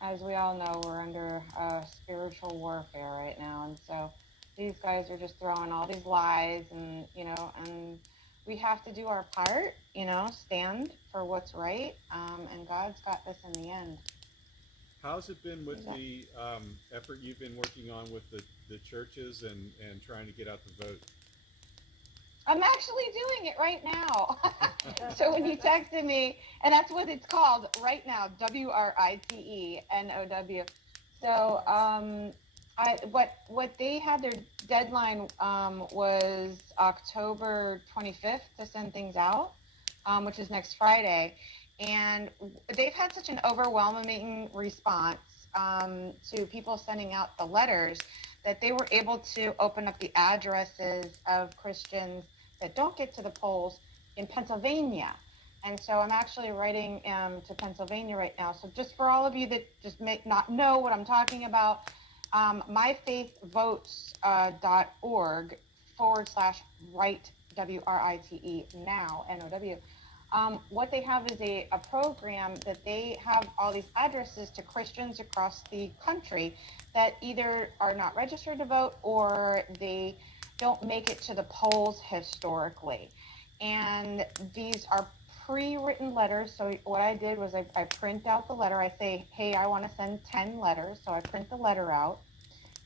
As we all know, we're under spiritual warfare right now, and so these guys are just throwing all these lies, and and we have to do our part. Stand for what's right, and God's got this in the end. how's it been with the effort you've been working on with the churches and trying to get out the vote? I'm actually doing it right now. So when you texted me, and that's what it's called right now, WRITENOW. So what they had their deadline was October 25th to send things out, which is next Friday. And they've had such an overwhelming response to people sending out the letters that they were able to open up the addresses of Christians that don't get to the polls in Pennsylvania. And so I'm actually writing to Pennsylvania right now. So just for all of you that just may not know what I'm talking about, myfaithvotes.org/write, WRITE, now, NOW. What they have is a program that they have all these addresses to Christians across the country that either are not registered to vote or they don't make it to the polls historically. And these are pre-written letters. So what I did was I print out the letter. I say, hey, I want to send 10 letters. So I print the letter out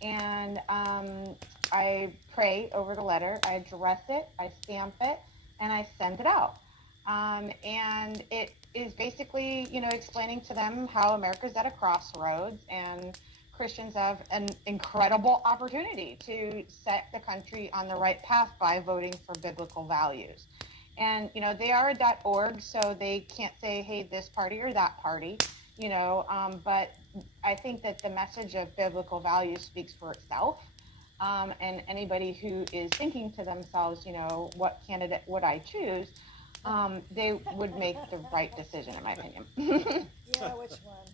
and I pray over the letter. I address it, I stamp it, and I send it out. And it is basically, explaining to them how America's at a crossroads and Christians have an incredible opportunity to set the country on the right path by voting for biblical values. And, they are a .org, so they can't say, hey, this party or that party, but I think that the message of biblical values speaks for itself. And anybody who is thinking to themselves, what candidate would I choose? They would make the right decision, in my opinion. Yeah, which one?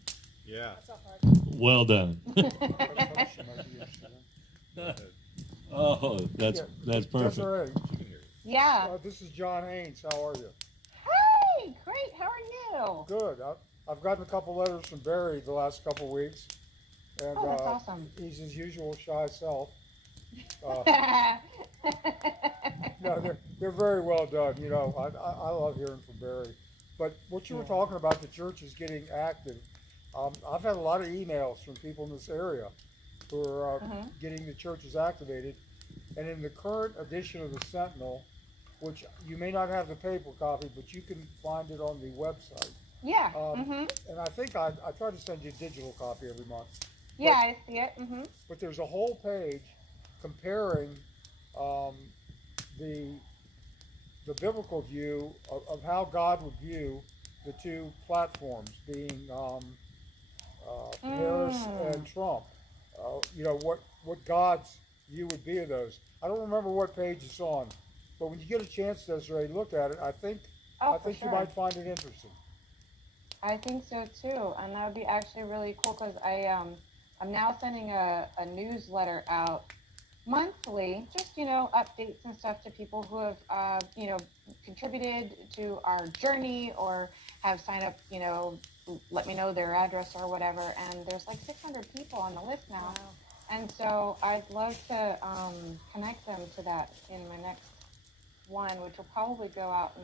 Yeah. That's a hard. Well done. Oh, that's perfect. Desiree, Yeah. this is John Haynes. How are you? Hey, great. How are you? Good. I've gotten a couple letters from Barry the last couple weeks, and Oh, that's awesome. he's his usual shy self. No, they're very well done. I love hearing from Barry. But what you were talking about, the church is getting active. I've had a lot of emails from people in this area who are getting the churches activated. And in the current edition of the Sentinel, which you may not have the paper copy, but you can find it on the website. Yeah. And I think I try to send you a digital copy every month. Yeah, I see it. But there's a whole page comparing the biblical view of how God would view the two platforms, being Harris and Trump. What God's view would be of those. I don't remember what page it's on, but when you get a chance, Desiree, look at it. I think For you sure. might find it interesting. I think so too, and that would be actually really cool because I'm now sending a newsletter out monthly, just updates and stuff to people who have contributed to our journey or have signed up, let me know their address or whatever. And there's like 600 people on the list now, and so I'd love to connect them to that in my next one, which will probably go out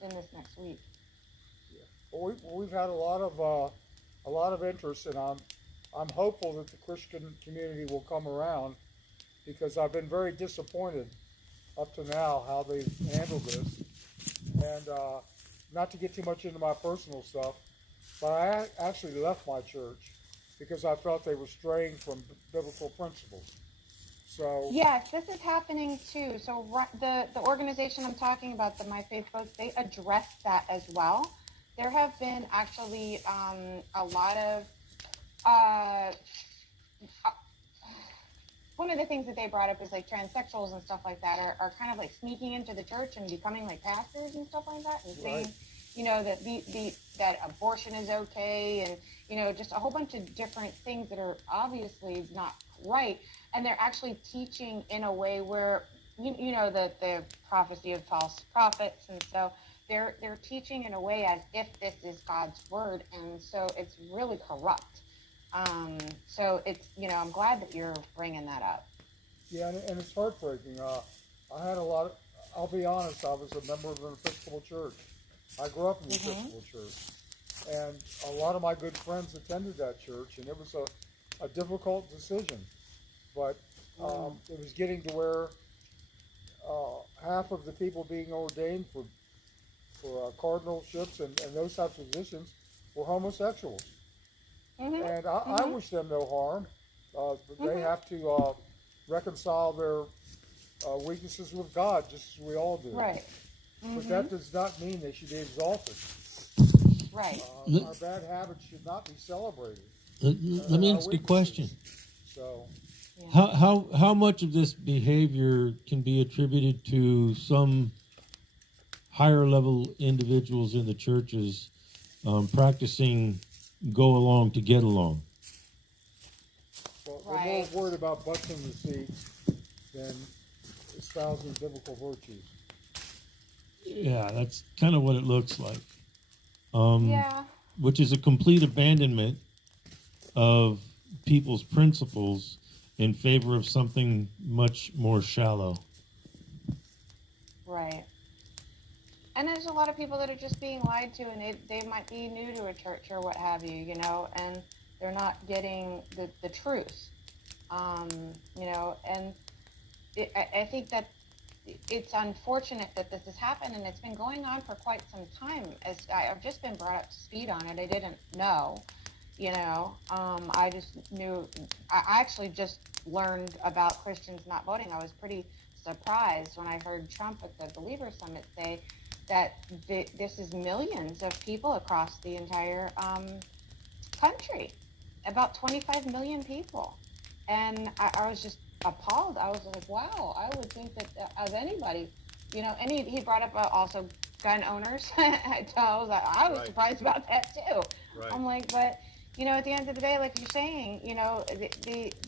in this next week. Well, we've had a lot of interest, and I'm hopeful that the Christian community will come around, because I've been very disappointed up to now how they've handled this. And not to get too much into my personal stuff, but I actually left my church because I felt they were straying from biblical principles. So Yes, this is happening too. So the organization I'm talking about, the My Faith Votes, they address that as well. There have been actually a lot of one of the things that they brought up is like transsexuals and stuff like that are kind of like sneaking into the church and becoming like pastors and stuff like that, and saying, that that abortion is okay, and just a whole bunch of different things that are obviously not right, and they're actually teaching in a way where the prophecy of false prophets, and so they're teaching in a way as if this is God's word, and so it's really corrupt. So it's, I'm glad that you're bringing that up. yeah, and it's heartbreaking. I had I'll be honest, I was a member of an Episcopal church. I grew up in the Episcopal church, and a lot of my good friends attended that church, and it was a difficult decision, but it was getting to where half of the people being ordained for cardinalships and those types of positions were homosexuals. And I wish them no harm, but they have to reconcile their weaknesses with God, just as we all do. Right. But that does not mean they should be exalted. Right. Our bad habits should not be celebrated. Let me ask you a question. So, How much of this behavior can be attributed to some higher level individuals in the churches practicing go along to get along. Well, Right. we're more worried about butts in the seats than espousing biblical virtues. Yeah, that's kind of what it looks like. Yeah. Which is a complete abandonment of people's principles in favor of something much more shallow. Right. And there's a lot of people that are just being lied to, and they might be new to a church or what have you, and they're not getting the truth. And I think that it's unfortunate that this has happened, and it's been going on for quite some time. As I've just been brought up to speed on it, I didn't know. I just knew. I actually just learned about Christians not voting. I was pretty surprised when I heard Trump at the Believer Summit say that this is millions of people across the entire country, about 25 million people. And I was just appalled. I was like, wow, I would think that of anybody, and he brought up also gun owners. I was Right. surprised about that too. Right. I'm like, but at the end of the day, like you're saying,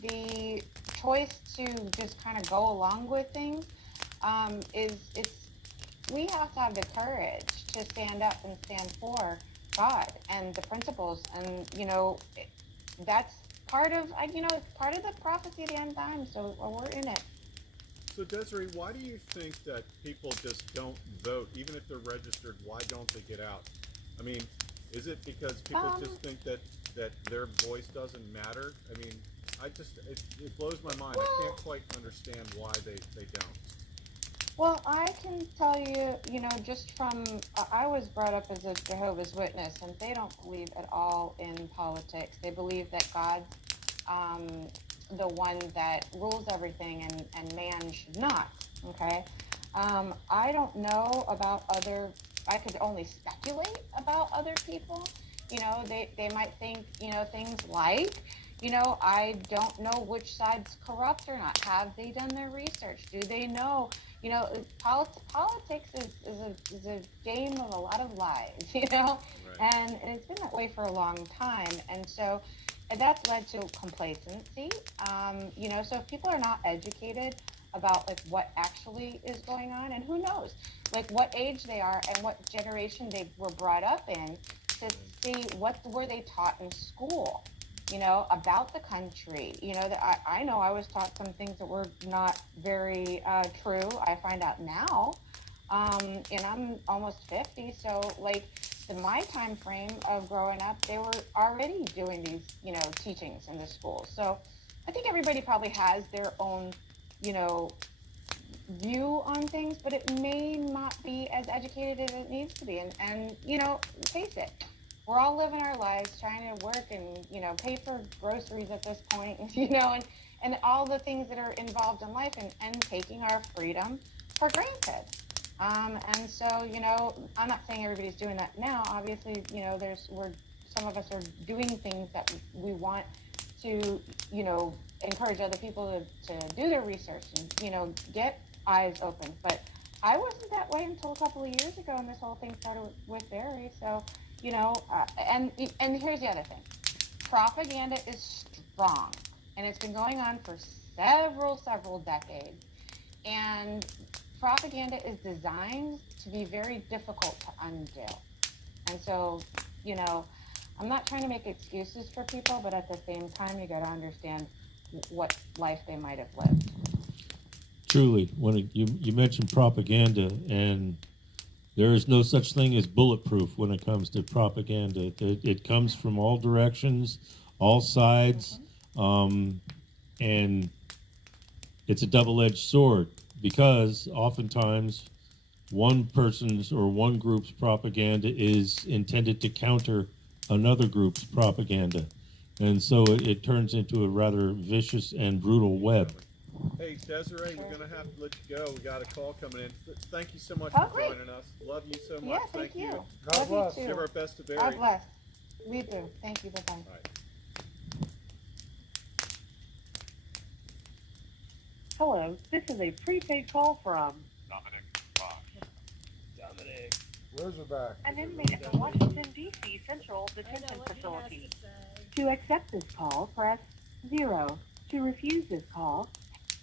the choice to just kind of go along with things we have to have the courage to stand up and stand for God and the principles, and that's part of part of the prophecy of the end time. So we're in it. So Desiree, why do you think that people just don't vote, even if they're registered? Why don't they get out? I mean, is it because people just think that their voice doesn't matter? I mean, it blows my mind. I can't quite understand why they don't. Well, I can tell you, just from, I was brought up as a Jehovah's Witness, and they don't believe at all in politics. They believe that God's the one that rules everything, and man should not, okay? I don't know about I could only speculate about other people. They might think, things like, I don't know which side's corrupt or not. Have they done their research? Do they know? Politics is a game of a lot of lies, Right. and it's been that way for a long time. And so that's led to complacency. So if people are not educated about like what actually is going on, and who knows, like what age they are and what generation they were brought up in, to see what were they taught in school, about the country. That I know I was taught some things that were not very true. I find out now, and I'm almost 50, so like in my time frame of growing up, they were already doing these, teachings in the schools. So I think everybody probably has their own, view on things, but it may not be as educated as it needs to be. And face it, we're all living our lives trying to work and, pay for groceries at this point, and all the things that are involved in life, and taking our freedom for granted. And so, I'm not saying everybody's doing that now. Obviously, some of us are doing things that we want to, encourage other people to do their research and, get eyes open. But I wasn't that way until a couple of years ago, and this whole thing started with Barry. So, and here's the other thing. Propaganda is strong, and it's been going on for several decades. And propaganda is designed to be very difficult to undo. And so, I'm not trying to make excuses for people, but at the same time, you got to understand what life they might have lived. Truly, when you mentioned propaganda, and there is no such thing as bulletproof when it comes to propaganda. It comes from all directions, all sides, and it's a double-edged sword, because oftentimes one person's or one group's propaganda is intended to counter another group's propaganda. And so it turns into a rather vicious and brutal web. Hey, Desiree, we're going to have to let you go. We got a call coming in. Thank you so much Oh, for great. joining us. Love you so much. Yeah, thank you. God Love bless. you too. Give our best to Barry. God bless. We do. Thank you. Bye-bye. All right. Hello, this is a prepaid call from Dominic Rock. Dominic. Razorback. An inmate at the Washington, D.C. Central Detention Facility. To accept this call, press 0. To refuse this call,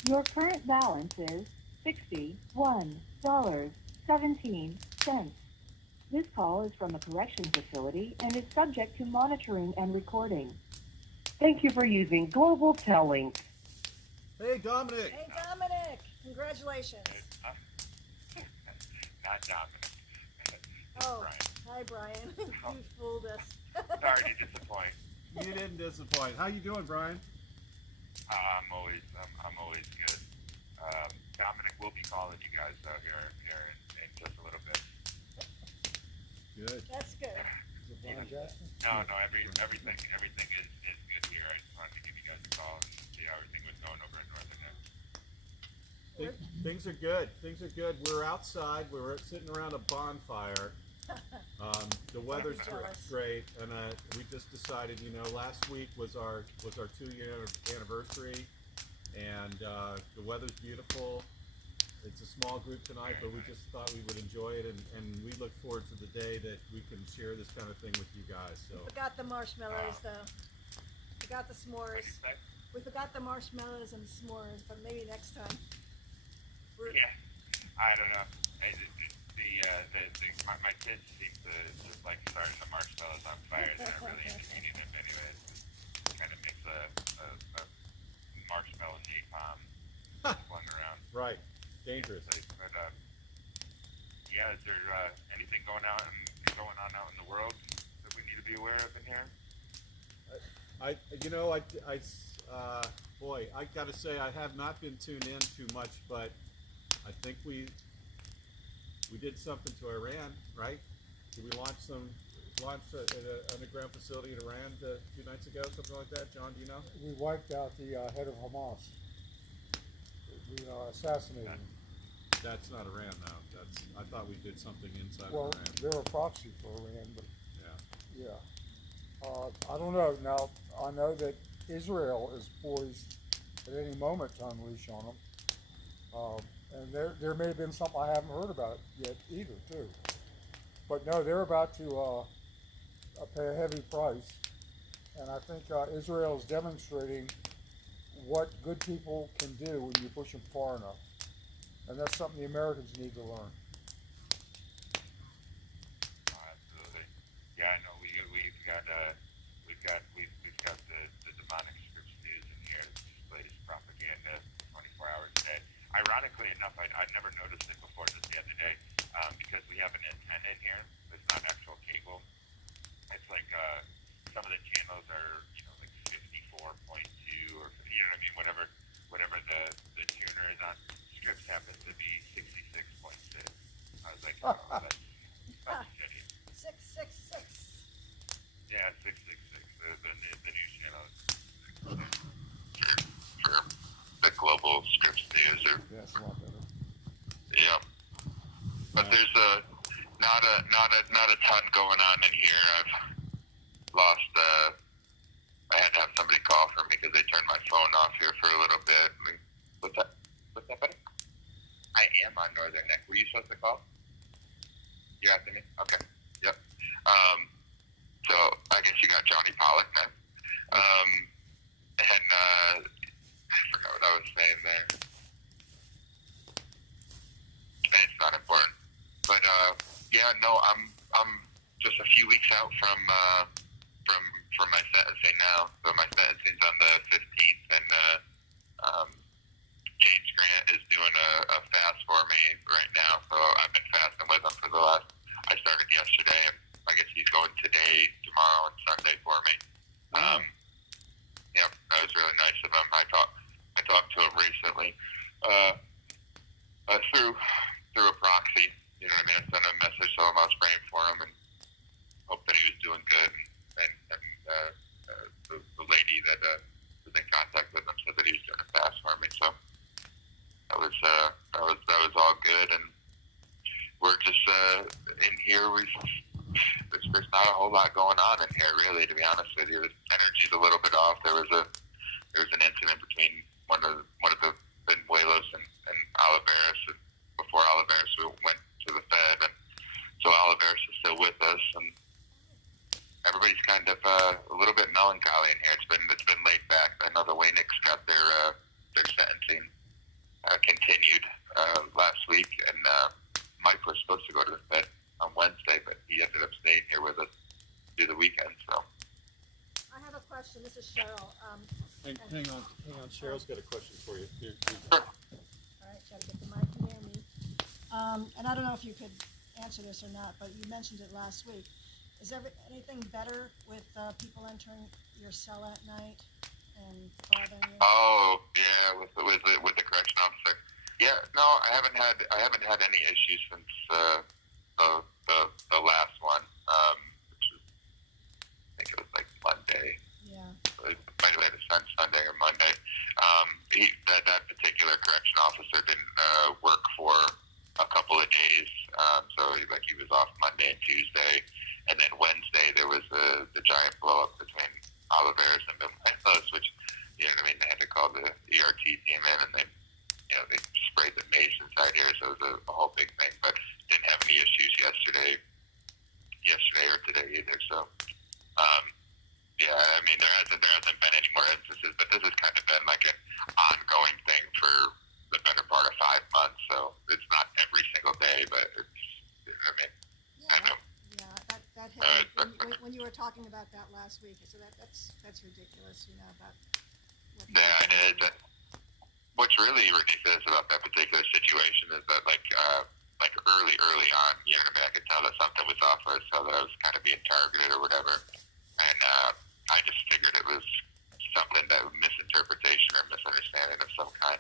your current balance is $61.17. This call is from a correction facility and is subject to monitoring and recording. Thank you for using Global Tellink. Hey, Dominic. Hey, Dominic, congratulations. Not Dominic. Oh, Brian. hi, Brian. You fooled us. Sorry to disappoint. You didn't disappoint. How you doing, Brian? I'm always good. Dominic will be calling you guys out here in just a little bit. Good. That's good. Brian Jackson? No, everything is good here. I just wanted to give you guys a call and see how everything was going over in Northern Neck. Things are good. Things are good. We're outside. We're sitting around a bonfire. The weather's jealous. great, and we just decided. Last week was our 2-year anniversary, and the weather's beautiful. It's a small group tonight, but we just thought we would enjoy it, and we look forward to the day that we can share this kind of thing with you guys. So Forgot the marshmallows, though. Forgot the s'mores. Respect? We forgot the marshmallows and the s'mores, but maybe next time. Yeah, I don't know. My kids seem to just like starting the marshmallows on fire. They're not really into eating them anyway. It kind of makes a marshmallow napalm flung around. right, dangerous. But yeah, is there anything going on out in the world that we need to be aware of in here? Boy, I got to say I have not been tuned in too much, but I think we did something to Iran, right? Did we launch an underground facility in Iran 2 nights ago, something like that? John, do you know? We wiped out the head of Hamas. We assassinated him. That's not Iran, though. I thought we did something inside Well, of Iran. they're a proxy for Iran, but Yeah. I don't know. Now, I know that Israel is poised at any moment to unleash on them. And there may have been something I haven't heard about yet either, too. But no, they're about to pay a heavy price. And I think Israel is demonstrating what good people can do when you push them far enough. And that's something the Americans need to learn. Absolutely. Yeah, I know. We've got the demonic scripts news in here that displays propaganda 24 hours a day. Ironically enough, I'd never noticed it before just the other day, because we have an antenna in here. It's not actual cable. It's like some of the channels are like 54.2 or whatever the tuner is on. Scripts happens to be 66.6. I was like, oh, that's shitty. 666. Yeah, 666. The news channel for the global scripts news. That's a lot better. Yeah, but there's not a ton going on in here. I've lost. I had to have somebody call for me because they turned my phone off here for a little bit. What's that, buddy? I am on Northern Neck. Were you supposed to call? You're asking me? Okay. Yep. So I guess you got Johnny Pollock now. And I forgot what I was saying there. It's not important. But yeah, no, I'm just a few weeks out from my sentencing now. So my sentencing's on the 15th, and James Grant is doing a fast for me right now. So I've been fasting with him for the last. I started yesterday, and I guess he's going today, tomorrow, and Sunday for me. Yep, that was really nice of him. I talked to him recently through a proxy. You know what I mean? I sent him a message, so I was praying for him and hope that he was doing good. And the lady that was in contact with him said that he was doing a fast for me. So that was all good. And we're just in here. There's not a whole lot going on in here, really, to be honest with you. The energy's a little bit off. There was an incident between one of the Benuelos and Oliveras. Before Oliveras went to the Fed, and so Oliveris is still with us, and everybody's kind of a little bit melancholy in here. It's been laid back. I know the Waynicks got their sentencing continued last week, and Mike was supposed to go to the Fed on Wednesday, but he ended up staying here with us through the weekend. So. I have a question. This is Cheryl. Hang on. Cheryl's got a question for you. Here. All right, try to get the mic near me. And I don't know if you could answer this or not, but you mentioned it last week. Is anything better with people entering your cell at night and bothering you? Oh yeah, with the correction officer. Yeah, no, I haven't had any issues since the last one. Which was, I think it was like Monday. Yeah. It might have been Sunday or Monday. That particular correction officer didn't work for a couple of days. So he was off Monday and Tuesday, and then Wednesday there was the giant blow up between Oliveris and Mentos, which they had to call the ERT team in, and they sprayed the mace inside here, so it was a whole big thing. But didn't have any issues yesterday or today either. So. Yeah, I mean, there hasn't been any more instances, but this has kind of been like an ongoing thing for the better part of 5 months. So it's not every single day, but it's, I know. Yeah, that hit me when you were talking about that last week. So that's ridiculous, about. Yeah, it is. What's really ridiculous about that particular situation is that, like early on, I could tell that something was off. I saw that I was kind of being targeted or whatever. And I just figured it was something that misinterpretation or misunderstanding of some kind.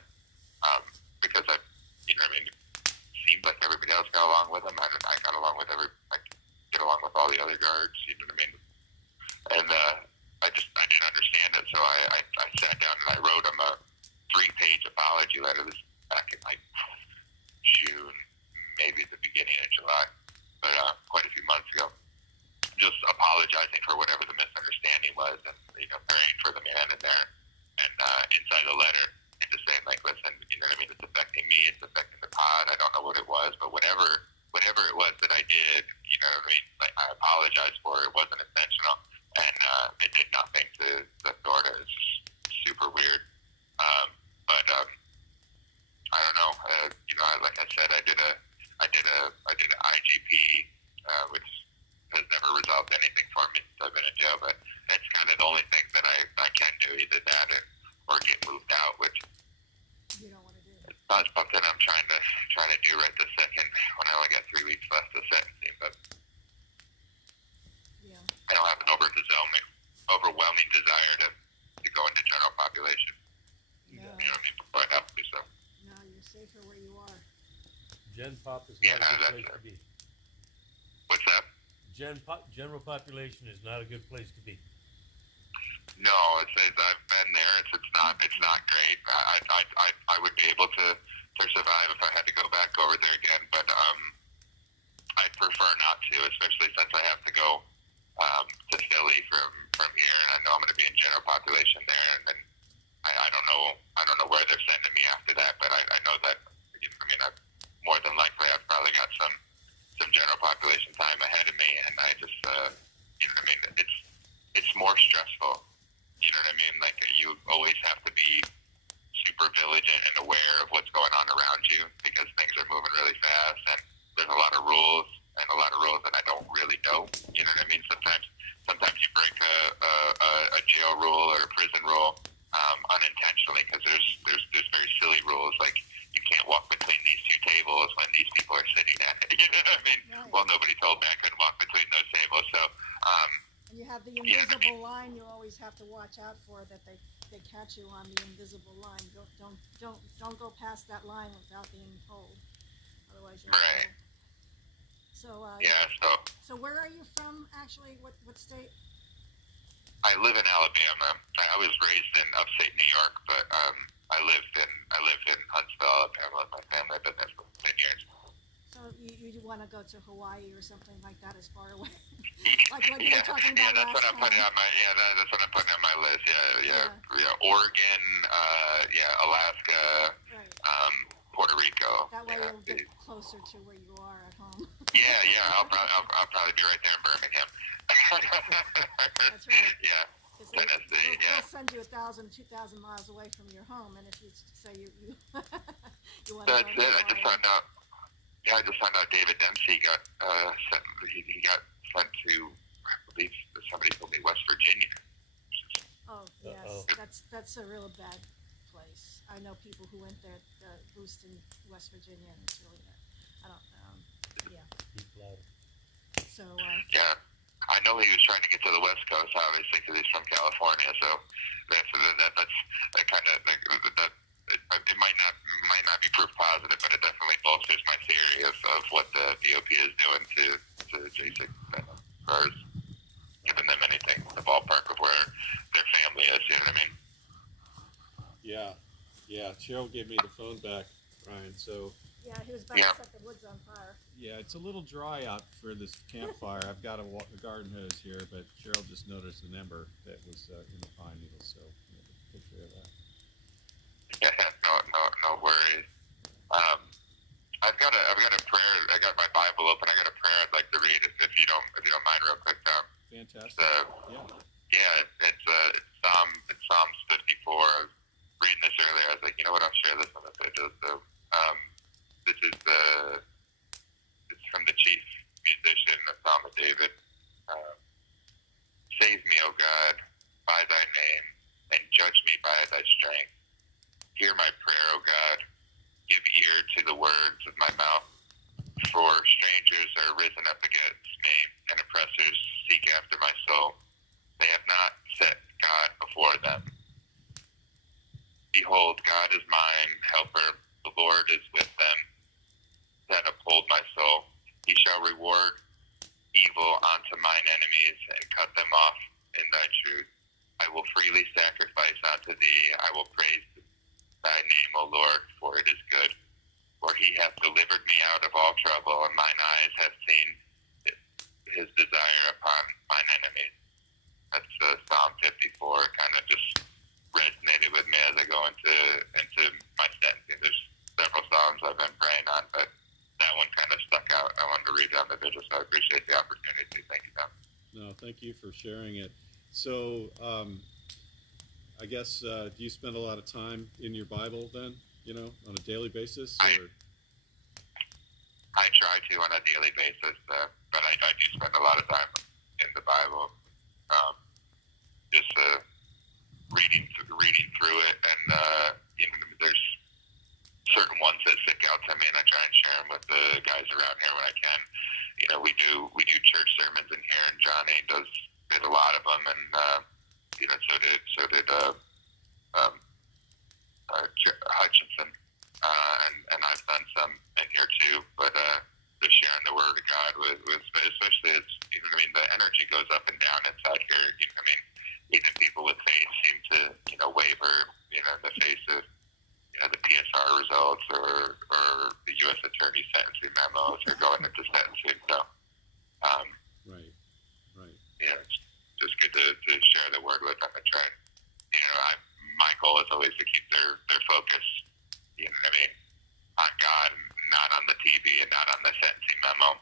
Because it seemed like everybody else got along with him. I got along with I get along with all the other guards. And I didn't understand it, so I sat down and I wrote him a 3-page apology letter. This back in like June, maybe the beginning of July, but quite a few months ago. Just apologizing for whatever the misunderstanding was, and praying for the man in there, and inside the letter, and just saying like, listen, it's affecting me, it's affecting the pod. I don't know what it was, but whatever it was that I did, like, I apologize for it. It wasn't intentional, and it did nothing to Florida. It's just super weird. But I don't know. Like I said, I did an IGP, which has never resolved anything for me since I've been in jail, but it's kind of the only thing that I can do, either that or get moved out, which you don't want to do. It's not something I'm trying to do right this second when I only got 3 weeks left of sentencing, but yeah. I don't have an overwhelming desire to go into general population. No. Before I have to, so. No, you're safer where you are. Gen Pop is not a good place to be. What's that? General population is not a good place to be. No, I've been there. It's not great. I would be able to survive if I had to go back over there again, but I'd prefer not to, especially since I have to go to Philly from here, and I know I'm going to be in general population there, and then I don't know where they're sending me after that, but I know that more than likely I've probably got some general population time ahead of me, and I just it's more stressful. You know what I mean? Like, you always have to be super vigilant and aware of what's going on around you, because things are moving really fast, and there's a lot of rules that I don't really know. You know what I mean? Sometimes you break a jail rule or a prison rule unintentionally, because there's very silly rules, like you can't walk between these two tables when these people are sitting at it. You know what I mean? Right. Well, nobody told me I couldn't walk between those tables, so. And you have the invisible line you always have to watch out for, that they catch you on the invisible line. Don't go past that line without being told. Otherwise you're right. So So where are you from actually? What state? I live in Alabama. I was raised in upstate New York, but I lived in Huntsville, Alabama with my family. I've been there for 10 years. So you want to go to Hawaii or something like that, as far away? Like what you were talking about that's what I'm putting on my that's what I'm putting on my list. Yeah. Oregon, Alaska, right. Puerto Rico. That way you'll get closer to where you are at home. I'll probably be right there in Birmingham. That's right. Yeah. 'Cause Tennessee, they'll yeah. send you 1,000, 2,000 miles away from your home, and if you say you you want That's to it. I just found out. Yeah, I just found out David Dempsey got sent. He got sent to, I believe somebody told me, West Virginia. Oh yes, Uh-oh. that's a real bad place. I know people who went there, Lewiston, West Virginia, and it's really bad. I don't. Yeah. So. Yeah. I know he was trying to get to the West Coast, obviously, because he's from California. So that's that kind of that. It might not be proof positive, but it definitely bolsters my theory of what the DOP is doing to J6 as far as giving them anything, the ballpark of where their family is. You know what I mean? Yeah. Cheryl gave me the phone back, Ryan. So Yeah, he was about to set the woods on fire. yeah, it's a little dry out for this campfire. I've got a garden hose here, but Cheryl just noticed an ember that was in the pine needles. So take care of that. No worries. I've got a prayer. I got my Bible open. I got a prayer I'd like to read if you don't mind, real quick. Fantastic. It's Psalms 54. I was reading this earlier. I was like, you know what? I'll share this on the page. So, it's from the chief musician, the Psalm of David. Save me, O God, by thy name, and judge me by thy strength. Hear my prayer, O God. Give ear to the words of my mouth. For strangers are risen up against me, and oppressors seek after my soul. They have not set God before them. Behold, God is mine helper. The Lord is with them that uphold my soul. He shall reward evil unto mine enemies and cut them off in thy truth. I will freely sacrifice unto thee. I will praise thy name, O Lord, for it is good. For he hath delivered me out of all trouble, and mine eyes have seen his desire upon mine enemies. That's Psalm 54. It kind of just resonated with me as I go into my sentencing. There's several Psalms I've been praying on, but that one kind of stuck out. I wanted to read it on the video, so I appreciate the opportunity. Thank you, Tom. No, thank you for sharing it. So, I guess, do you spend a lot of time in your Bible then, on a daily basis? Or? I try to on a daily basis, but I do spend a lot of time in the Bible, just reading through it, and there's certain ones that stick out to me, and I try and share them with the guys around here when I can. We do church sermons in here, and Johnny did a lot of them, and so did Hutchinson, and I've done some in here too. But the sharing the word of God was especially the energy goes up and down inside here. Even people with faith seem to waver, in the face of the PSR results or the U.S. Attorney's sentencing memos or going into sentencing. So, Right. yeah, it's just good to share the word with them and try. My goal is always to keep their focus, on God, not on the TV and not on the sentencing memo.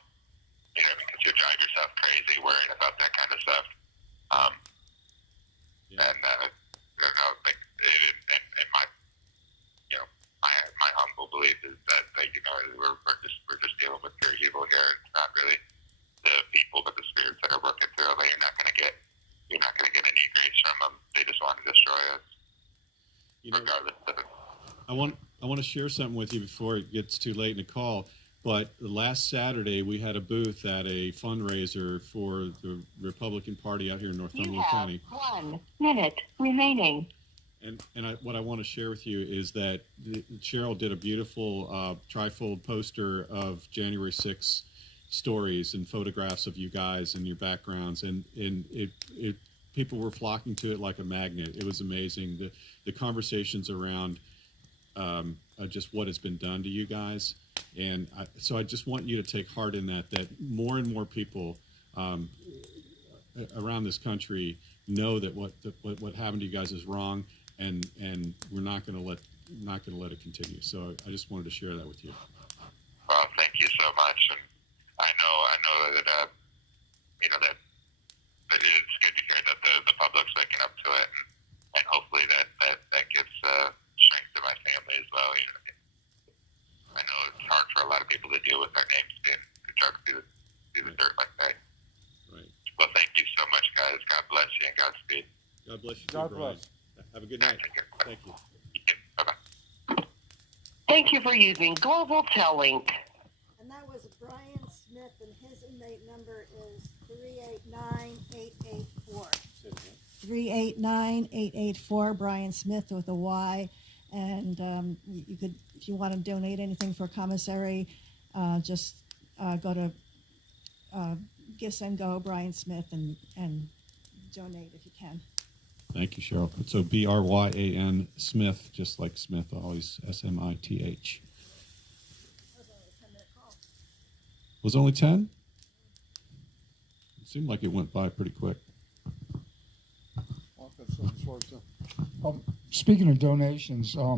Because you drive yourself crazy worrying about that kind of stuff. And my humble belief is that we're just dealing with pure evil here. It's not really the people, but the spirits that are working through it. You're not going to get any grace from them. They just want to destroy us, regardless of it. I want to share something with you before it gets too late in the call. But last Saturday, we had a booth at a fundraiser for the Republican Party out here in Northumberland County. 1 minute remaining. And what I want to share with you is that Cheryl did a beautiful trifold poster of January 6th stories and photographs of you guys and your backgrounds, and it people were flocking to it like a magnet. It was amazing. The conversations around just what has been done to you guys. And so I just want you to take heart in that more and more people around this country know that what happened to you guys is wrong, and we're not going to let it continue. So I just wanted to share that with you. Well, thank you so much, and I know bless you and Godspeed. God bless you, too, God Brian. bless. Have a good night. Take care. Thank you. Bye bye. Thank you for using Global Tellink. And that was Brian Smith, and his inmate number is 389884. 389884, Brian Smith with a Y. And you could, if you want to donate anything for commissary, just go to Give Send Go, Brian Smith, and donate if you can. Thank you, Cheryl. So Bryan Smith, just like Smith, always SMITH. Was it only 10? It seemed like it went by pretty quick. Speaking of donations, I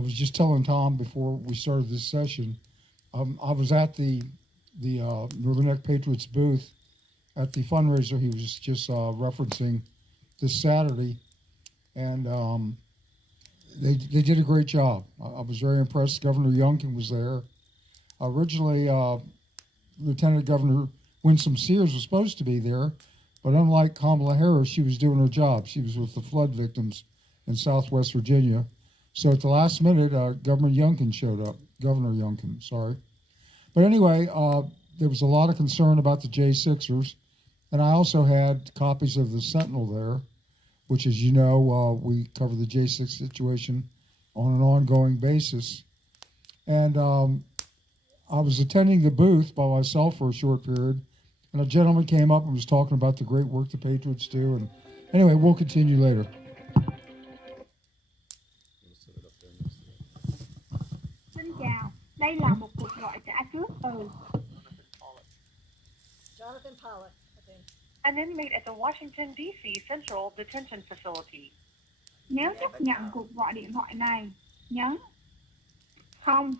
was just telling Tom before we started this session, I was at the Northern Neck Patriots booth at the fundraiser he was just referencing this Saturday, and they did a great job. I was very impressed. Governor Youngkin was there. Originally, Lieutenant Governor Winsome Sears was supposed to be there, but unlike Kamala Harris, she was doing her job. She was with the flood victims in Southwest Virginia. So at the last minute, Governor Youngkin showed up. Governor Youngkin, sorry. But anyway, there was a lot of concern about the J6ers, and I also had copies of the Sentinel there, which, as you know, we cover the J6 situation on an ongoing basis. And I was attending the booth by myself for a short period, and a gentleman came up and was talking about the great work the Patriots do. And anyway, we'll continue later. Xin chào, đây là một cuộc gọi trả trước từ Jonathan Pollock, I think. an inmate at the Washington, D.C. Central Detention Facility. Nếu chấp nhận cuộc gọi điện thoại này, nhấn không.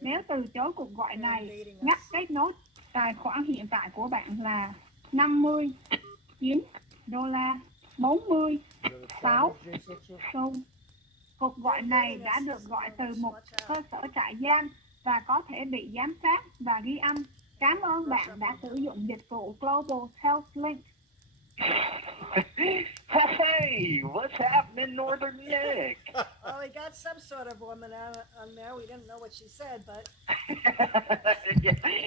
Nếu từ chối cuộc gọi này, ngắt kết nối. Tài khoản hiện tại của bạn là 50 $9 40 6 xu. Cuộc gọi này đã được gọi từ một cơ sở trại giam và có thể bị giám sát và ghi âm. Cảm ơn bạn đã sử dụng dịch vụ Global Health Link. Hey, what's happening, Northern Nick? Well, we got some sort of woman on there. We didn't know what she said, but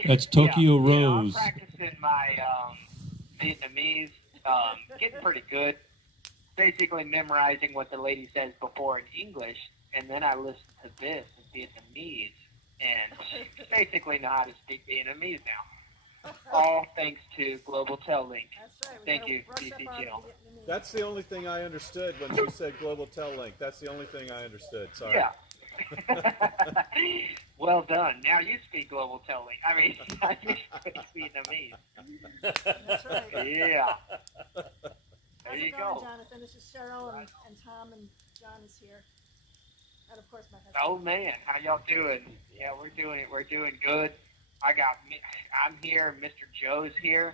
That's Tokyo I'm Rose. practicing my Vietnamese, getting pretty good. Basically memorizing what the lady says before in English, and then I listen to this in Vietnamese, and basically know how to speak Vietnamese now. All thanks to Global Tellink. that's right. Thank you, DCGL. That's the only thing I understood when she said Global Tellink. That's the only thing I understood. Sorry. Yeah. Well done. Now you speak Global Tellink. I mean, you speak Vietnamese. That's right. Yeah. There How's you it going, go. Jonathan? This is Cheryl and Tom and John is here, and of course my husband. Oh man, how y'all doing? Yeah, we're doing good. I'm here. Mr. Joe's here.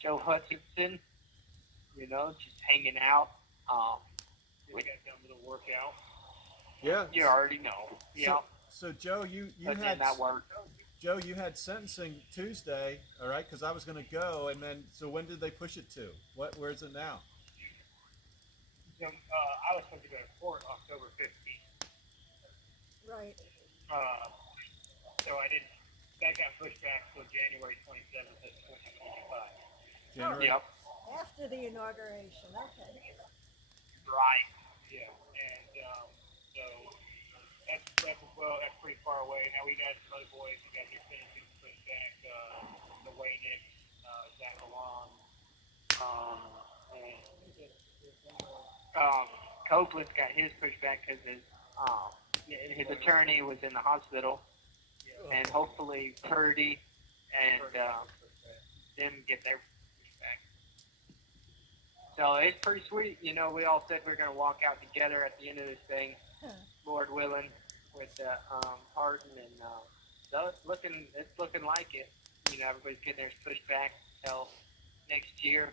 Joe Hutchinson. You know, just hanging out. We got that little workout. Yeah. You already know. Yeah. So Joe, you But had then that worked. Joe, you had sentencing Tuesday, all right? Because I was going to go, and then so when did they push it to? Where is it now? So, I was supposed to go to court October 15th. Right. So I didn't. That got pushed back till January 27th of 2025. January. Yep. After the inauguration. Okay. Right. Yeah. And so that's pretty far away. Now we got some other boys who got their sentencing pushed back. The Waynick, Zach Alon, Copeland's got his pushed back because his attorney was in the hospital, and hopefully Purdy and them get their pushed back. So it's pretty sweet. You know, we all said we are going to walk out together at the end of this thing, Lord willing, with Hardin, and so it's looking like it. You know, everybody's getting theirs pushed back till next year,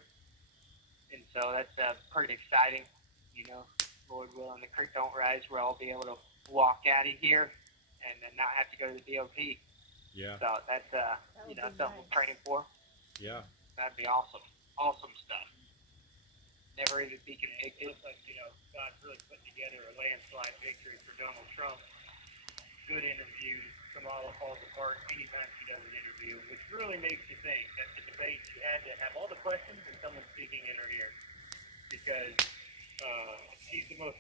and so that's pretty exciting. You know, Lord willing, the creek don't rise. We'll all be able to walk out of here and then not have to go to the DOP. Yeah. So that's would be something nice. we're praying for. Yeah. That'd be awesome. Awesome stuff. pray that he can make it. Like, you know, God's really putting together a landslide victory for Donald Trump. Good interviews. Kamala falls apart anytime she does an interview, which really makes you think that the debate she had to have all the questions and someone speaking in her ear, because she's the most,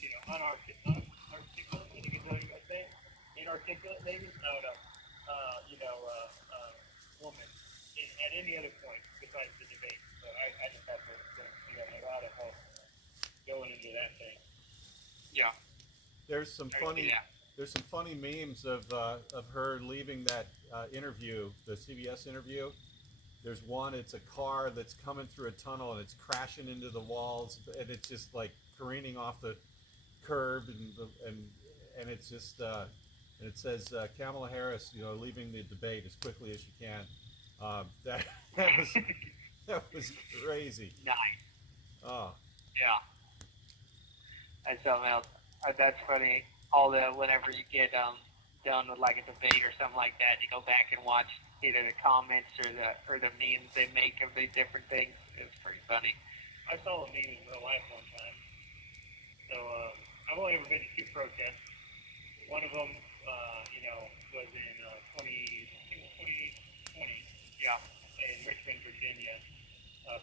you know, unarticulate. I think is what you might say. Inarticulate, maybe. No. Woman at any other point besides the debate. So I just have to you know, a lot of help going into that thing. Yeah. There's some funny memes of her leaving that interview, the CBS interview. There's one, it's a car that's coming through a tunnel and it's crashing into the walls, and it's just like careening off the curb, and it's just and it says Kamala Harris, you know, leaving the debate as quickly as she can. That was crazy. Nice. Oh. Yeah. That's something else. That's funny. Whenever you get done with like a debate or something like that, you go back and watch either the comments or the memes they make of the different things. It's pretty funny. I saw a meme in real life one time. So I've only ever been to 2 protests. One of them, was in 2020, yeah, in Richmond, Virginia,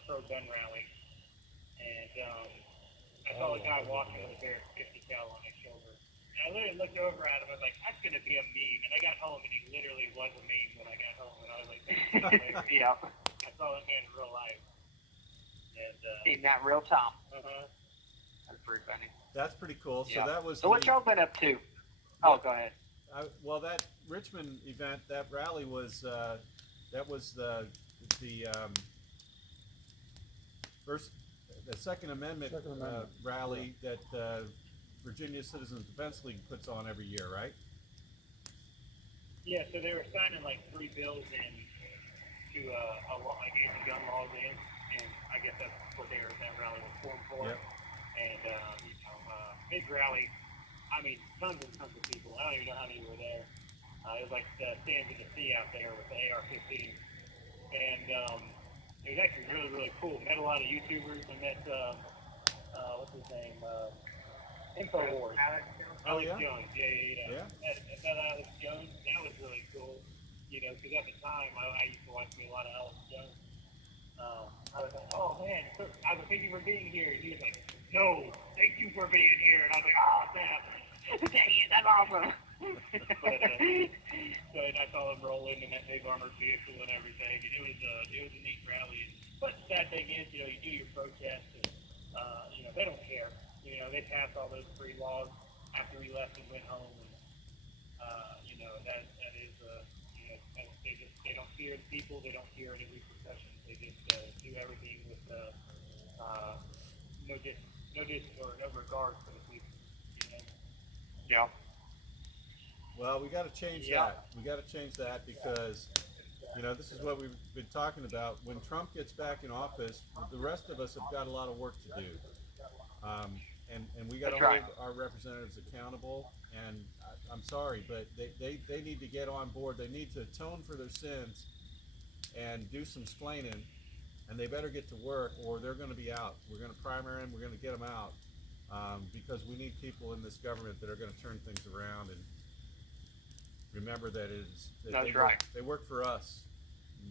pro-gun rally. And I saw a guy walking with a bear 50 cal on his shoulder. And I literally looked over at him. I was like, that's going to be a meme. And I got home, and he literally was a meme when I got home. And I was like, yeah. I saw that man in real life. And, seen that real time. Uh-huh. That's pretty funny. That's pretty cool. Yeah. So that was. So what y'all been up to? Oh, go ahead. Well, that Richmond event, that rally was the Second Amendment rally that Virginia Citizens Defense League puts on every year, right? Yeah. So they were signing like 3 bills in to a law, like anti-gun laws in, and I guess that's what that rally was formed for. Yep. And big rally. I mean, tons and tons of people. I don't even know how many were there. It was like stands in the sea out there with the AR-15. And it was actually really, really cool. Met a lot of YouTubers. I met, what's his name? InfoWars. Alex Jones. Yeah. Met Alex Jones. That was really cool. You know, because at the time, I used to watch a lot of Alex Jones. I was like, oh man, I was thank you for being here. And he was like, no, thank you for being here. And I was like, oh, snap. Dang it, that's awesome. So I saw him roll in that big armored vehicle and everything. And it was a neat rally. But the sad thing is, you do your protest, and they don't care. They passed all those 3 laws after we left and went home. And that is they don't fear the people. They don't fear any repercussions. They just do everything with no regard for the people. Yeah. Well, we got to change that. We got to change that because, this is what we've been talking about. When Trump gets back in office, the rest of us have got a lot of work to do. And we got to hold our representatives accountable. And I'm sorry, but they need to get on board. They need to atone for their sins and do some splaining. And they better get to work or they're going to be out. We're going to primary them. We're going to get them out. Because we need people in this government that are going to turn things around and remember that they work for us,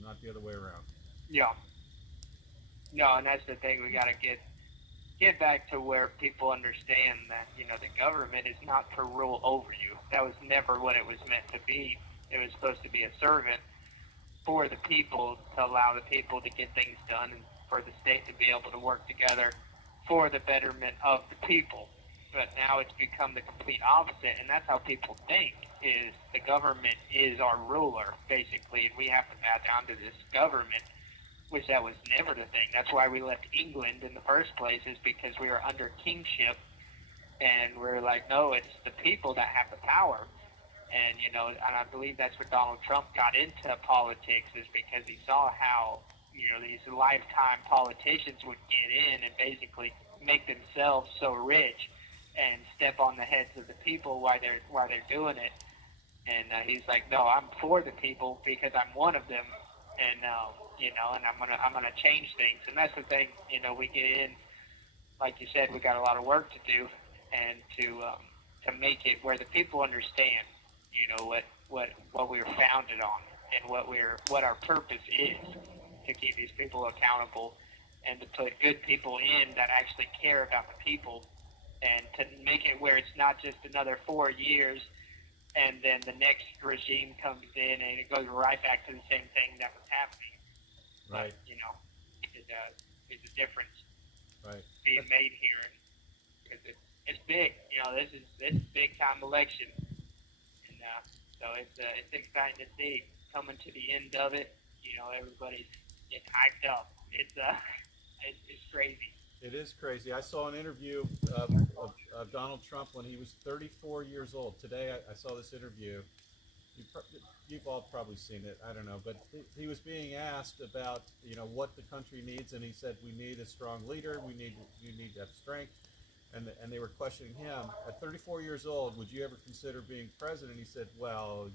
not the other way around. Yeah. No, and that's the thing. We got to get back to where people understand that the government is not to rule over you. That was never what it was meant to be. It was supposed to be a servant for the people to allow the people to get things done and for the state to be able to work together for the betterment of the people. But now it's become the complete opposite, and that's how people think, is the government is our ruler, basically, and we have to bow down to this government, which that was never the thing. That's why we left England in the first place, is because we were under kingship, and we're like, no, it's the people that have the power. And, and I believe that's what Donald Trump got into politics, is because he saw how these lifetime politicians would get in and basically make themselves so rich and step on the heads of the people while they're doing it. And he's like, no, I'm for the people because I'm one of them, and and I'm gonna change things. And that's the thing, we get in like you said, we got a lot of work to do, and to make it where the people understand, what we were founded on, and what our purpose is, to keep these people accountable, and to put good people in that actually care about the people, and to make it where it's not just another 4 years and then the next regime comes in and it goes right back to the same thing that was happening. Right. But, it's a difference Right. being made here, because it's big. This is big time election, and so it's exciting to see coming to the end of it. Everybody's getting hyped up. It's crazy. It is crazy. I saw an interview of Donald Trump when he was 34 years old. Today I saw this interview. You've all probably seen it. I don't know, but he was being asked about what the country needs, and he said, "We need a strong leader. You need to have strength." And they were questioning him at 34 years old. Would you ever consider being president? He said, "Well,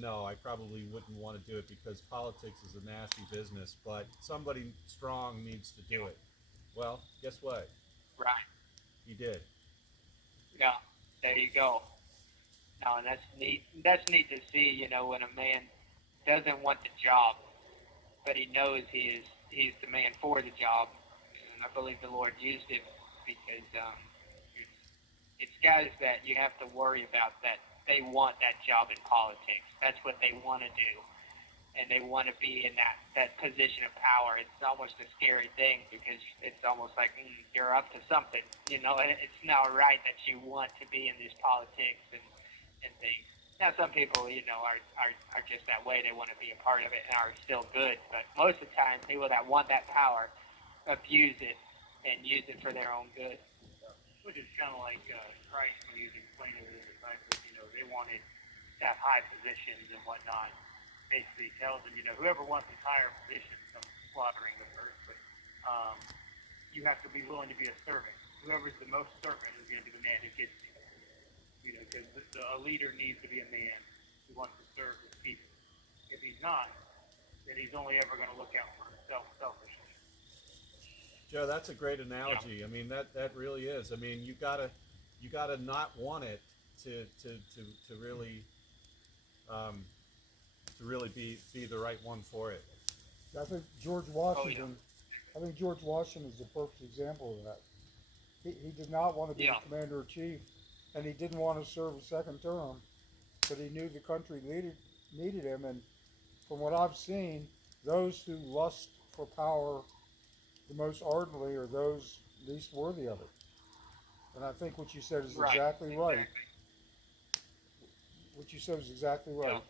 no, I probably wouldn't want to do it because politics is a nasty business. But somebody strong needs to do it." Well, guess what? Right. He did. Yeah. There you go. No, and that's neat. That's neat to see. When a man doesn't want the job, but he knows he's the man for the job. And I believe the Lord used him, because it's guys that you have to worry about, that they want that job in politics. That's what they want to do, and they want to be in that position of power. It's almost a scary thing, because it's almost like you're up to something. It's not right that you want to be in this politics and things. Now, some people, are just that way. They want to be a part of it and are still good. But most of the time, people that want that power abuse it and use it for their own good. Which is kind of like Christ when he was explaining to the disciples, they wanted to have high positions and whatnot. Basically tells them, whoever wants this higher position, some slaughtering the earth, but you have to be willing to be a servant. Whoever's the most servant is going to be the man who gets it. Because a leader needs to be a man who wants to serve his people. If he's not, then he's only ever going to look out for himself selfishly. Joe, that's a great analogy. I mean, that really is. I mean, you gotta not want it to really be the right one for it. I think George Washington. I think George Washington is the perfect example of that. He did not want to be the commander in chief, and he didn't want to serve a second term, but he knew the country needed him. And from what I've seen, those who lust for power the most ardently are those least worthy of it. And I think what you said is exactly right. What you said is exactly right.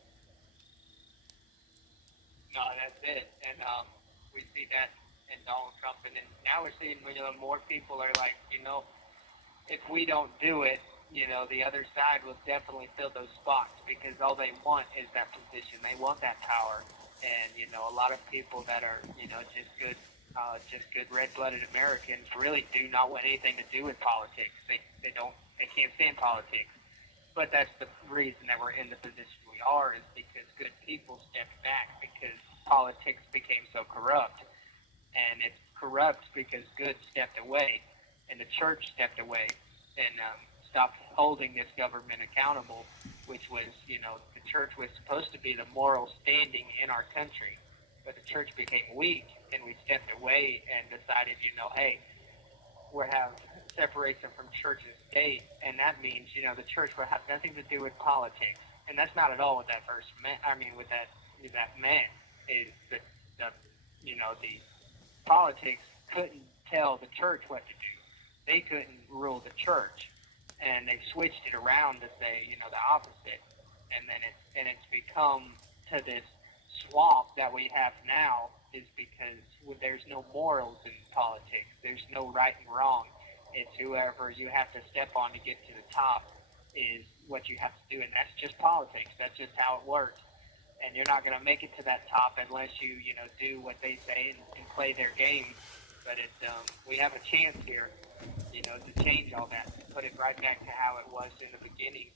No, that's it. And we see that in Donald Trump. And then now we're seeing, more people are like, if we don't do it, the other side will definitely fill those spots, because all they want is that position. They want that power. And, a lot of people that are, just good red-blooded Americans really do not want anything to do with politics. They can't stand politics. But that's the reason that we're in the position we are, is because good people stepped back, because politics became so corrupt. And it's corrupt because good stepped away, and the church stepped away, and stopped holding this government accountable, which was, the church was supposed to be the moral standing in our country. But the church became weak, and we stepped away and decided, hey, we have separation from church and state, and that means, the church will have nothing to do with politics. And that's not at all what that verse meant. I mean, what that meant is that, the politics couldn't tell the church what to do. They couldn't rule the church, and they switched it around to say, the opposite. And then it's become to this swamp that we have now, is because there's no morals in politics. There's no right and wrong. It's whoever you have to step on to get to the top is what you have to do, and that's just politics. That's just how it works. And you're not going to make it to that top unless you, do what they say and play their game. But we have a chance here, to change all that, to put it right back to how it was in the beginning.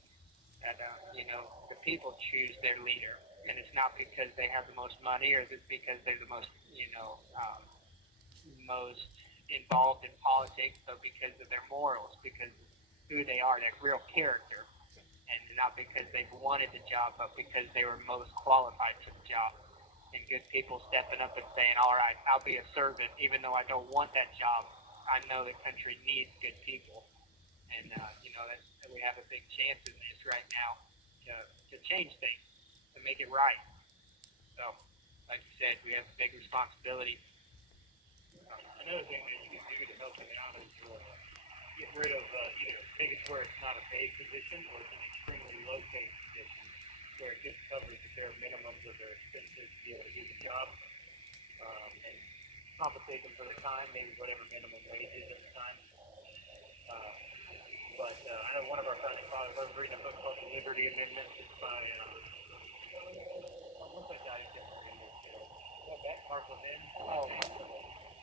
That the people choose their leader, and it's not because they have the most money, or it's because they're the most, most involved in politics, but because of their morals, because of who they are, their real character, and not because they've wanted the job, but because they were most qualified for the job. And good people stepping up and saying, all right, I'll be a servant, even though I don't want that job. I know the country needs good people. And, we have a big chance in this right now to change things, to make it right. So, like you said, we have a big responsibility. Another thing that you can do to help them out is get rid of either take it where it's not a paid position or it's an extremely low paid position where it just covers the bare minimums of their expenses to be able to do the job, and compensate them for their time, maybe whatever minimum wage is at the time. But I know one of our founding fathers, I was reading a book called The Liberty Amendment. It's by what's that guy? Mark Levin. Oh,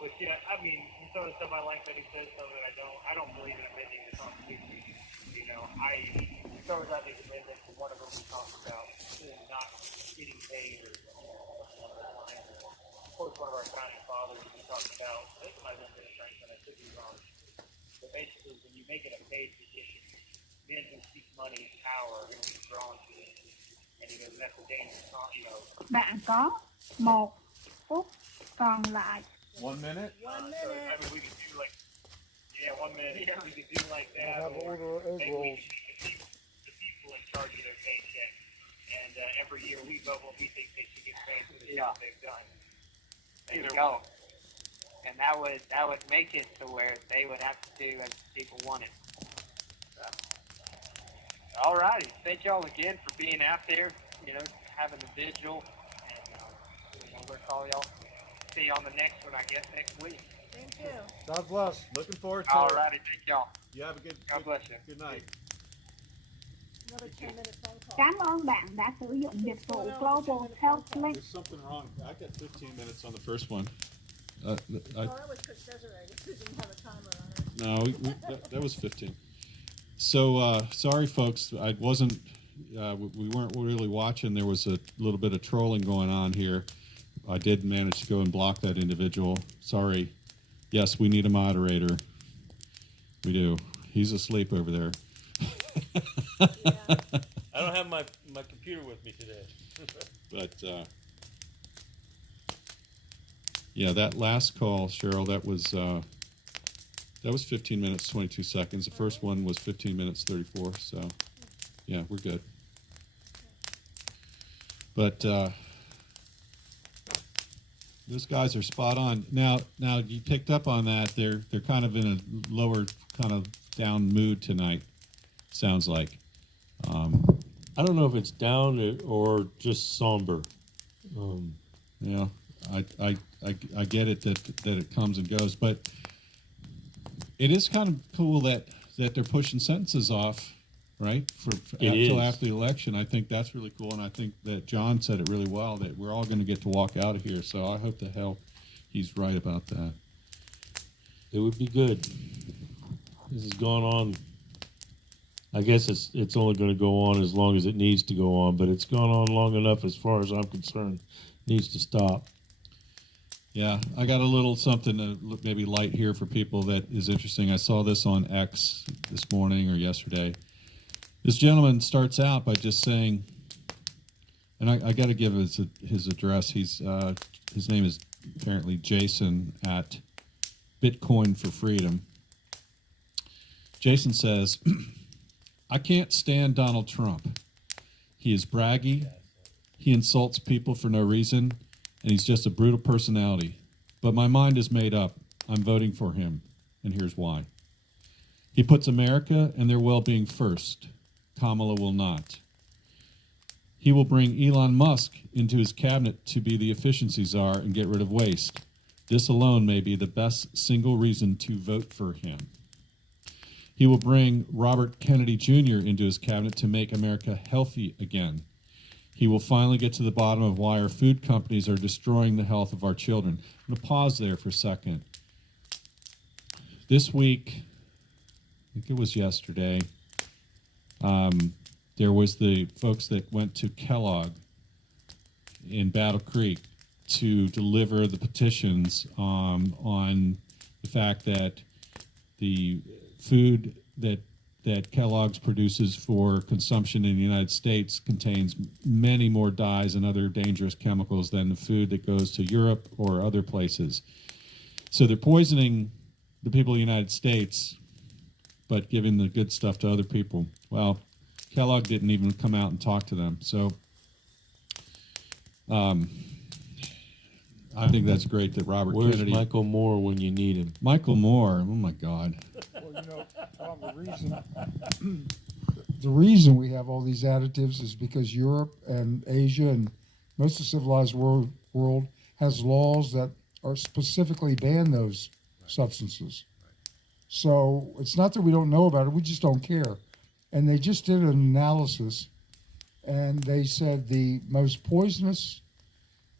which I mean, some of the stuff I like that he says, some that I don't believe in amending the Constitution. As far as I think amendments, one of them we talked about not getting paid or something along those lines. Of course, one of our founding fathers we talked about. I think it might have been Franklin. I could be wrong. But basically, when you make it a paid position, men who seek money, power, will be drawn to it. And he goes, that's a dangerous, Bạn có 1 phút còn lại. 1 minute? 1 minute. So, I mean, we could do 1 minute. Yeah. We could do like that. Have or order egg maybe we rolls. should get the people in charge of their paycheck. And every year we vote what we think they should get paid for the job they've done. There you go. And that would make it to where they would have to do as people wanted. So, all righty. Thank y'all again for being out there, having the vigil. And we'll call y'all. See you on the next one, I guess, next week. Thank you. God bless. Looking forward to All it. righty. Thank y'all. You have a good bless you. Good night. Another 10-minute phone call. Cảm ơn bạn đã sử dụng dịch vụ Global Health Link. There's something wrong. I got 15 minutes on the first one. Oh, that was Chris Desiree. We didn't have a timer on it. No, that was 15. So sorry, folks. I wasn't. We weren't really watching. There was a little bit of trolling going on here. I did manage to go and block that individual. Sorry. Yes, we need a moderator. We do. He's asleep over there. I don't have my computer with me today. But yeah, that last call, Cheryl, that was 15 minutes 22 seconds. The first one was 15 minutes 34. So yeah, we're good. But those guys are spot on. Now you picked up on that. They're kind of in a lower, kind of down mood tonight. Sounds like. I don't know if it's down or just somber. Yeah, I get it that it comes and goes, but it is kind of cool that they're pushing sentences off, right? Until after the election. I think that's really cool, and I think that John said it really well, that we're all going to get to walk out of here. So I hope the hell he's right about that. It would be good. This has gone on. I guess it's only going to go on as long as it needs to go on, but it's gone on long enough as far as I'm concerned. It needs to stop. Yeah, I got a little something to maybe light here for people that is interesting. I saw this on X this morning or yesterday. This gentleman starts out by just saying, and I got to give his address. His name is apparently Jason at Bitcoin for Freedom. Jason says, I can't stand Donald Trump. He is braggy. He insults people for no reason, and he's just a brutal personality. But my mind is made up. I'm voting for him, and here's why. He puts America and their well-being first. Kamala will not. He will bring Elon Musk into his cabinet to be the efficiency czar and get rid of waste. This alone may be the best single reason to vote for him. He will bring Robert Kennedy Jr. into his cabinet to make America healthy again. He will finally get to the bottom of why our food companies are destroying the health of our children. I'm going to pause there for a second. This week, I think it was yesterday, there was the folks that went to Kellogg in Battle Creek to deliver the petitions on the fact that the food that Kellogg's produces for consumption in the United States contains many more dyes and other dangerous chemicals than the food that goes to Europe or other places. So they're poisoning the people of the United States, but giving the good stuff to other people. Well, Kellogg didn't even come out and talk to them. So I think that's great that Robert Where's Kennedy... Michael Moore when you need him? Michael Moore, oh my God. Well, you know, Tom, the reason we have all these additives is because Europe and Asia and most of the civilized world has laws that are specifically ban those substances. So it's not that we don't know about it, we just don't care. And they just did an analysis, and they said the most poisonous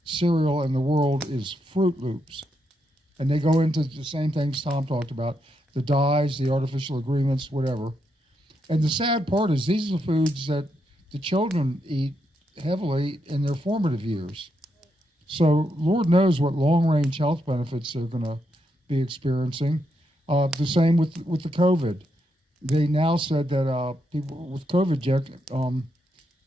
cereal in the world is Fruit Loops. And they go into the same things Tom talked about, the dyes, the artificial ingredients, whatever. And the sad part is these are the foods that the children eat heavily in their formative years. So Lord knows what long-range health benefits they're going to be experiencing. The same with the COVID. They now said that people with COVID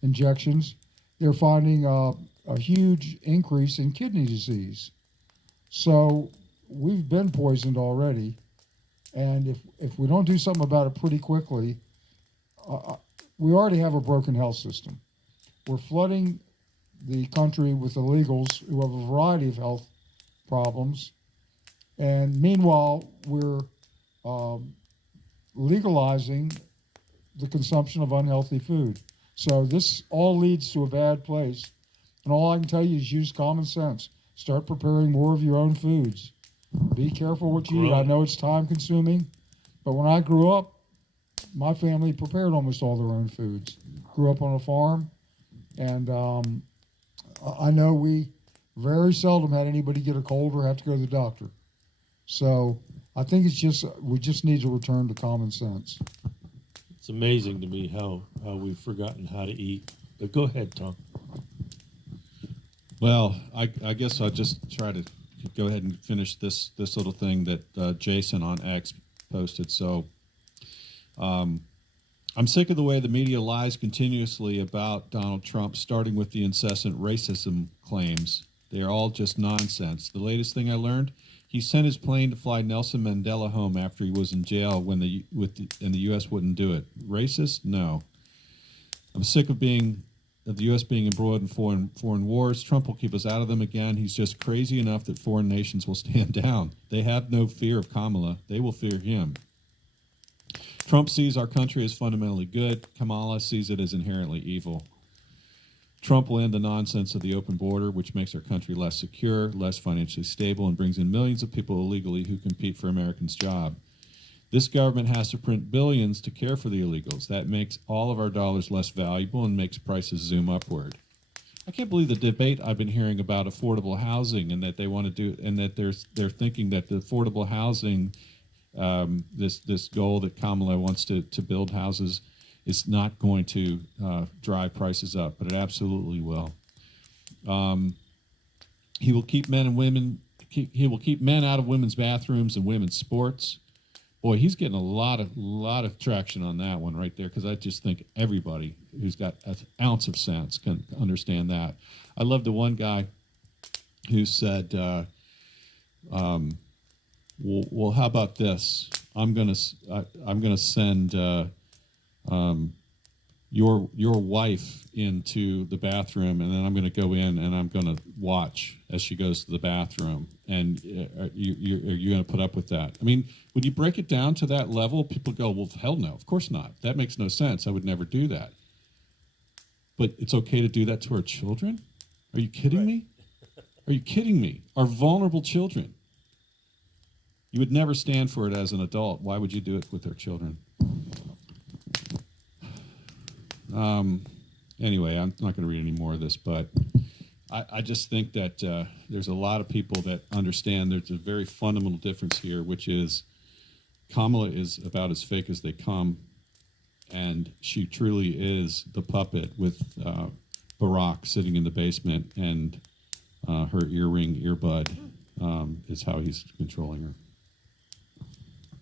injections, they're finding a huge increase in kidney disease. So we've been poisoned already, and if we don't do something about it pretty quickly, we already have a broken health system. We're flooding the country with illegals who have a variety of health problems, and meanwhile we're legalizing the consumption of unhealthy food. So this all leads to a bad place. And all I can tell you is use common sense. Start preparing more of your own foods. Be careful what you eat. I know it's time consuming, but when I grew up, my family prepared almost all their own foods. Grew up on a farm, and I know we very seldom had anybody get a cold or have to go to the doctor. So I think we just need to return to common sense. It's amazing to me how we've forgotten how to eat. But go ahead, Tom. Well, I guess I'll just try to go ahead and finish this little thing that Jason on X posted. So I'm sick of the way the media lies continuously about Donald Trump, starting with the incessant racism claims. They are all just nonsense. The latest thing I learned, he sent his plane to fly Nelson Mandela home after he was in jail and the U.S. wouldn't do it. Racist? No. I'm sick of the U.S. being embroiled in foreign wars. Trump will keep us out of them again. He's just crazy enough that foreign nations will stand down. They have no fear of Kamala. They will fear him. Trump sees our country as fundamentally good. Kamala sees it as inherently evil. Trump will end the nonsense of the open border, which makes our country less secure, less financially stable, and brings in millions of people illegally who compete for Americans' jobs. This government has to print billions to care for the illegals. That makes all of our dollars less valuable and makes prices zoom upward. I can't believe the debate I've been hearing about affordable housing and that they want to do, and that they're thinking that the affordable housing, this goal that Kamala wants to build houses, is not going to drive prices up, but it absolutely will. He will keep men and women. He will keep men out of women's bathrooms and women's sports. Boy, he's getting a lot of traction on that one right there, because I just think everybody who's got an ounce of sense can understand that. I love the one guy who said, well, how about this? I'm gonna send your wife into the bathroom, and then I'm going to go in and I'm going to watch as she goes to the bathroom. And are you going to put up with that? I mean, when you break it down to that level, people go, well, hell no, of course not. That makes no sense. I would never do that. But it's okay to do that to our children? Are you kidding me? Are you kidding me? Our vulnerable children. You would never stand for it as an adult. Why would you do it with our children? Anyway, I'm not going to read any more of this, but I just think that there's a lot of people that understand there's a very fundamental difference here, which is Kamala is about as fake as they come, and she truly is the puppet with Barack sitting in the basement, and her earbud is how he's controlling her.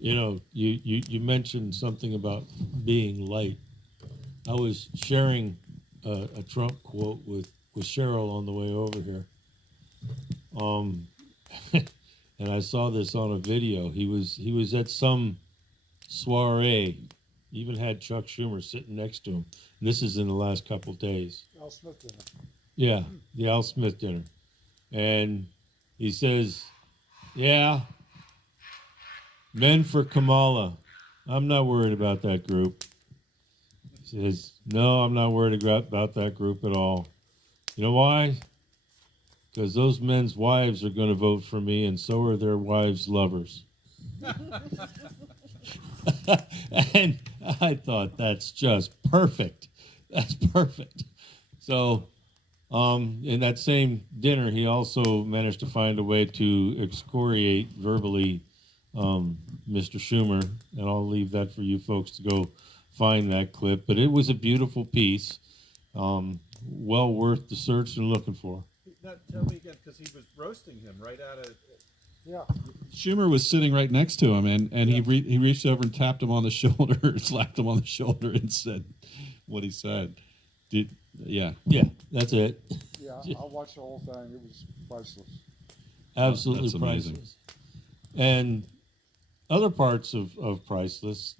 You know, you mentioned something about being light. I was sharing a Trump quote with Cheryl on the way over here. And I saw this on a video. He was at some soiree, even had Chuck Schumer sitting next to him. And this is in the last couple days. Al Smith dinner. Yeah, the Al Smith dinner. And he says, yeah, men for Kamala. I'm not worried about that group. He says, no, I'm not worried about that group at all. You know why? Because those men's wives are going to vote for me, and so are their wives' lovers. And I thought, that's just perfect. That's perfect. So, in that same dinner, he also managed to find a way to excoriate verbally Mr. Schumer, and I'll leave that for you folks to go find that clip. But it was a beautiful piece, well worth the search and looking for. Now, tell me again, because he was roasting him right out of. Yeah. Schumer was sitting right next to him, and he reached over and tapped him on the shoulder, slapped him on the shoulder, and said what he said. Yeah, that's it. Yeah, I watched the whole thing. It was priceless. Absolutely That's amazing. priceless. And other parts of priceless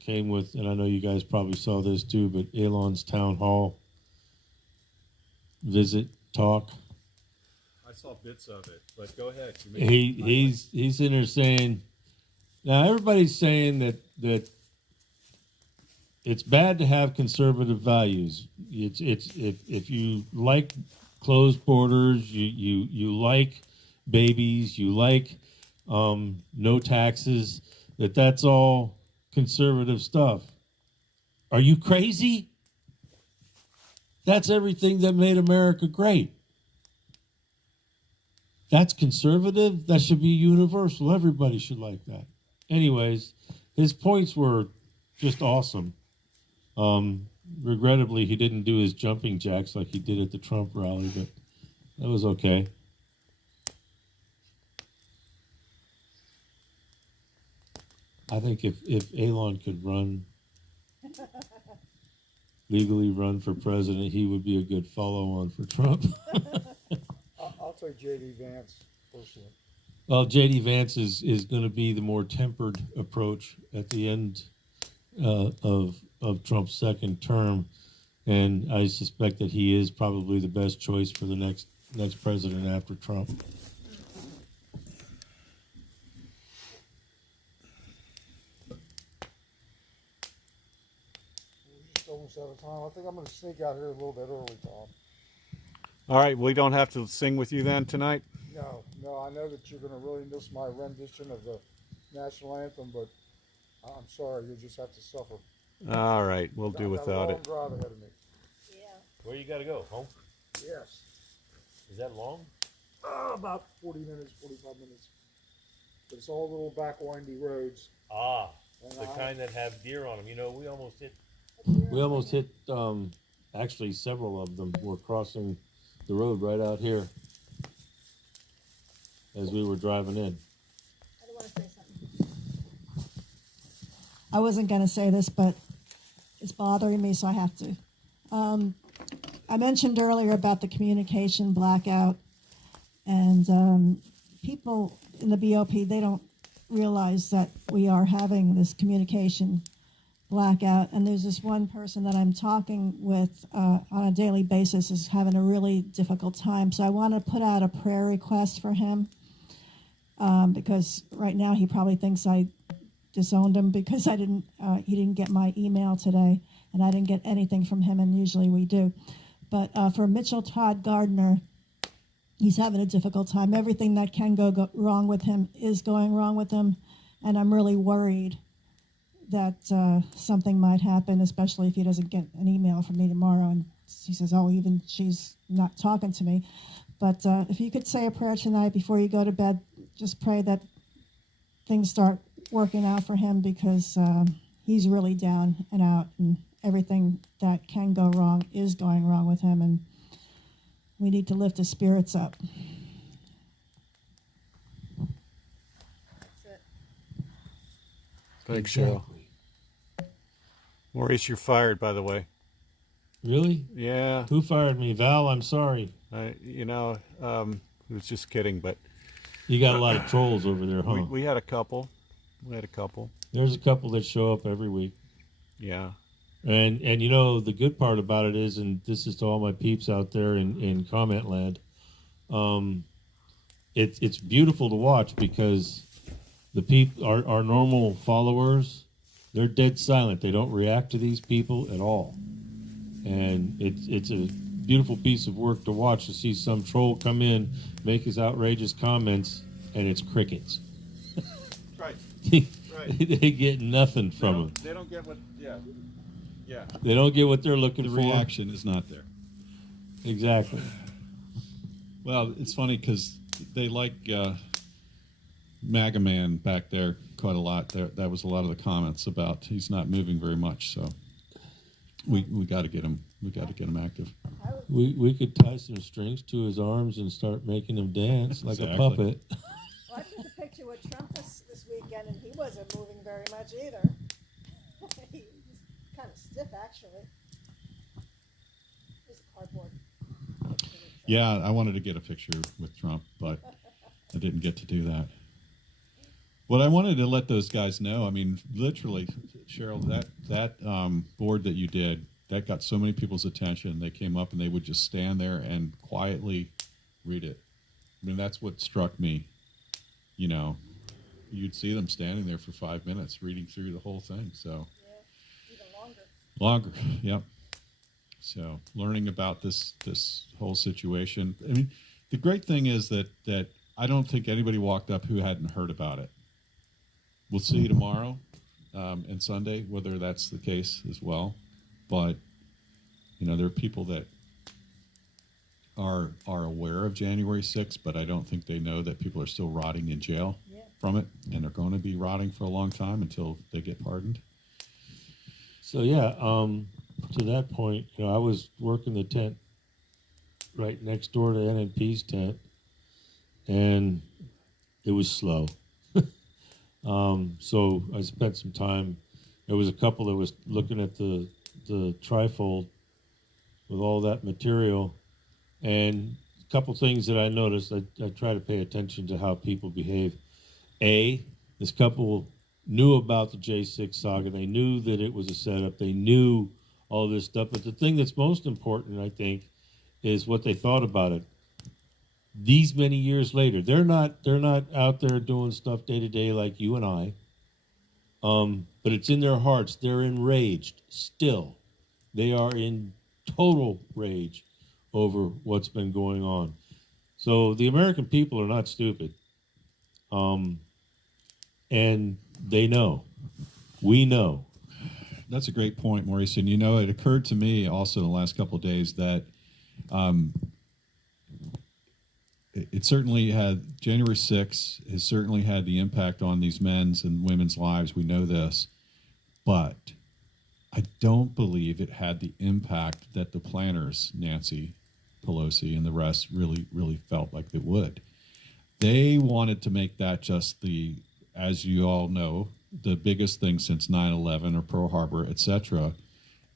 came with, and I know you guys probably saw this too, but Elon's town hall visit talk. I saw bits of it, but go ahead. He's in there saying, now everybody's saying that it's bad to have conservative values. It's if you like closed borders, you like babies, you like no taxes, that's all conservative stuff. Are you crazy? That's everything that made America great. That's conservative. That should be universal. Everybody should like that. Anyways, his points were just awesome. Regrettably, he didn't do his jumping jacks like he did at the Trump rally, but that was okay. I think if Elon could legally run for president, he would be a good follow-on for Trump. I'll take J.D. Vance personally. Well, J.D. Vance is going to be the more tempered approach at the end of Trump's second term, and I suspect that he is probably the best choice for the next president after Trump. We're just almost out of time. I think I'm going to sneak out here a little bit early, Tom. All right, we don't have to sing with you then tonight? No, I know that you're going to really miss my rendition of the national anthem, but I'm sorry, you'll just have to suffer. All right, we'll do without it. I've got a long drive ahead of me. Where you got to go? Home? Yes. Is that long? About 40 minutes, 45 minutes. But it's all little back windy roads. The kind that have deer on them. You know, we almost hit actually several of them were crossing the road right out here as we were driving in. I don't want to say something. I wasn't going to say this, but it's bothering me, so I have to. I mentioned earlier about the communication blackout, and people in the BOP, they don't realize that we are having this communication blackout, and there's this one person that I'm talking with on a daily basis is having a really difficult time, so I want to put out a prayer request for him, because right now he probably thinks I disowned him because he didn't get my email today, and I didn't get anything from him, and usually we do. But for Mitchell Todd Gardner, he's having a difficult time. Everything that can go wrong with him is going wrong with him, and I'm really worried that something might happen, especially if he doesn't get an email from me tomorrow. And he says, oh, even she's not talking to me. But if you could say a prayer tonight before you go to bed, just pray that things start working out for him, because he's really down and out, and everything that can go wrong is going wrong with him, and we need to lift his spirits up. That's it. Thanks, Cheryl. Exactly. Maurice, you're fired, by the way. Really? Yeah. Who fired me? Val, I'm sorry. I was just kidding, but You got a lot of trolls over there, huh? we had a couple. There's a couple that show up every week. Yeah. And you know, the good part about it is, and this is to all my peeps out there in comment land, it's beautiful to watch because the our normal followers, they're dead silent. They don't react to these people at all. And it's a beautiful piece of work to watch, to see some troll come in, make his outrageous comments, and it's crickets. Right. They get nothing from him. They don't get what. Yeah. They don't get what they're looking The for. reaction is not there. Exactly. Well, it's funny because they like MAGA Man back there quite a lot. That was a lot of the comments about he's not moving very much. So we got to get him. We got to get him active. We could tie some strings to his arms and start making him dance like a puppet. Well, I took a picture with Trump this weekend, and he wasn't moving very much either. He was kind of stiff, actually. Just cardboard. Yeah, I wanted to get a picture with Trump, but I didn't get to do that. What I wanted to let those guys know, I mean, literally, Cheryl, that board that you did, that got so many people's attention. They came up and they would just stand there and quietly read it. I mean, that's what struck me. You know, you'd see them standing there for 5 minutes reading through the whole thing. So Yeah, even longer, yep. So learning about this whole situation. I mean, the great thing is that I don't think anybody walked up who hadn't heard about it. We'll see tomorrow and Sunday whether that's the case as well. But you know, there are people that are aware of January 6th, but I don't think they know that people are still rotting in jail from it, and they're going to be rotting for a long time until they get pardoned. So yeah, to that point, you know, I was working the tent right next door to NNP's tent, and it was slow. So I spent some time. There was a couple that was looking at the trifold with all that material, and a couple things that I noticed. I try to pay attention to how people behave. This couple knew about the J6 saga. They knew that it was a setup. They knew all this stuff. But the thing that's most important, I think, is what they thought about it. These many years later, they're not out there doing stuff day to day like you and I. But it's in their hearts. They're enraged still. They are in total rage over what's been going on. So the American people are not stupid. And they know. We know. That's a great point, Maurice. And you know, it occurred to me also in the last couple of days that it certainly had, January 6th has certainly had the impact on these men's and women's lives. We know this. But I don't believe it had the impact that the planners, Nancy Pelosi and the rest, really, really felt like they would. They wanted to make that just the, as you all know, the biggest thing since 9/11 or Pearl Harbor, etc.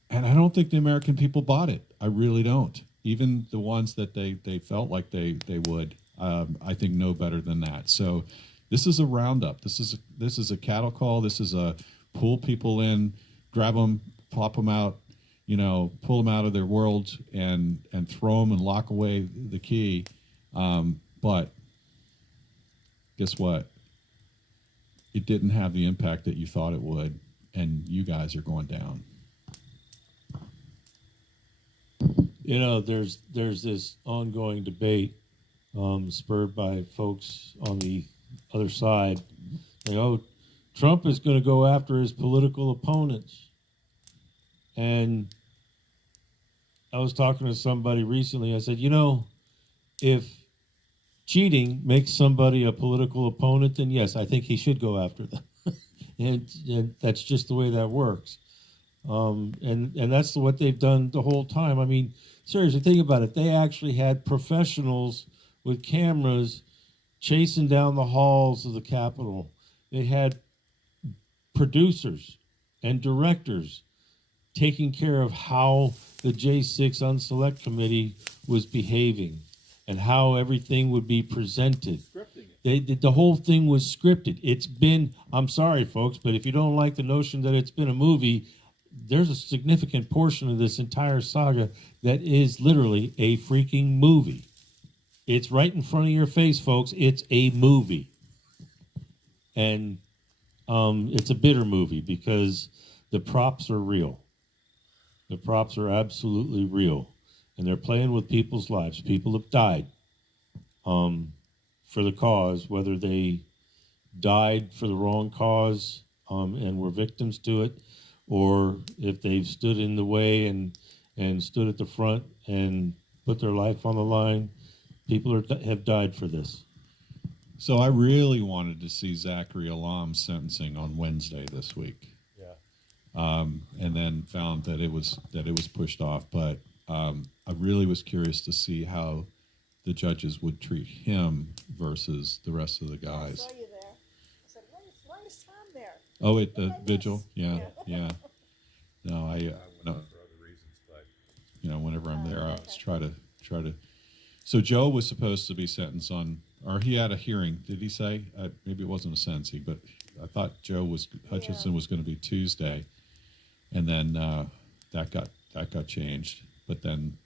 And I don't think the American people bought it. I really don't. Even the ones that they felt like they would, I think know better than that. So this is a roundup. This is a cattle call. This is a pull people in, grab them, plop them out, you know, pull them out of their world and throw them and lock away the key. But guess what? It didn't have the impact that you thought it would, and you guys are going down. You know, there's this ongoing debate spurred by folks on the other side. Like, oh, Trump is going to go after his political opponents. And I was talking to somebody recently. I said, you know, if cheating makes somebody a political opponent, then yes, I think he should go after them. and that's just the way that works. And that's what they've done the whole time. I mean, seriously, think about it. They actually had professionals with cameras chasing down the halls of the Capitol. They had producers and directors taking care of how the J6 Unselect Committee was behaving and how everything would be presented. The whole thing was scripted. It's been, I'm sorry, folks, but if you don't like the notion that it's been a movie, there's a significant portion of this entire saga that is literally a freaking movie. It's right in front of your face, folks. It's a movie. And it's a bitter movie because the props are real. The props are absolutely real. And they're playing with people's lives. People have died for the cause, whether they died for the wrong cause and were victims to it, or if they've stood in the way and stood at the front and put their life on the line. People have died for this. So I really wanted to see Zachary Alam's sentencing on Wednesday this week. Yeah. And then found that it was pushed off. But I really was curious to see how the judges would treat him versus the rest of the guys. I saw you there. I said, why is Tom there? Oh, at the vigil? Yeah. No, no. You know, whenever I'm there, I always try to. So Joe was supposed to be sentenced on, or he had a hearing. Did he say? Maybe it wasn't a sentencing, but I thought Hutchinson was going to be Tuesday, and then that got changed. But then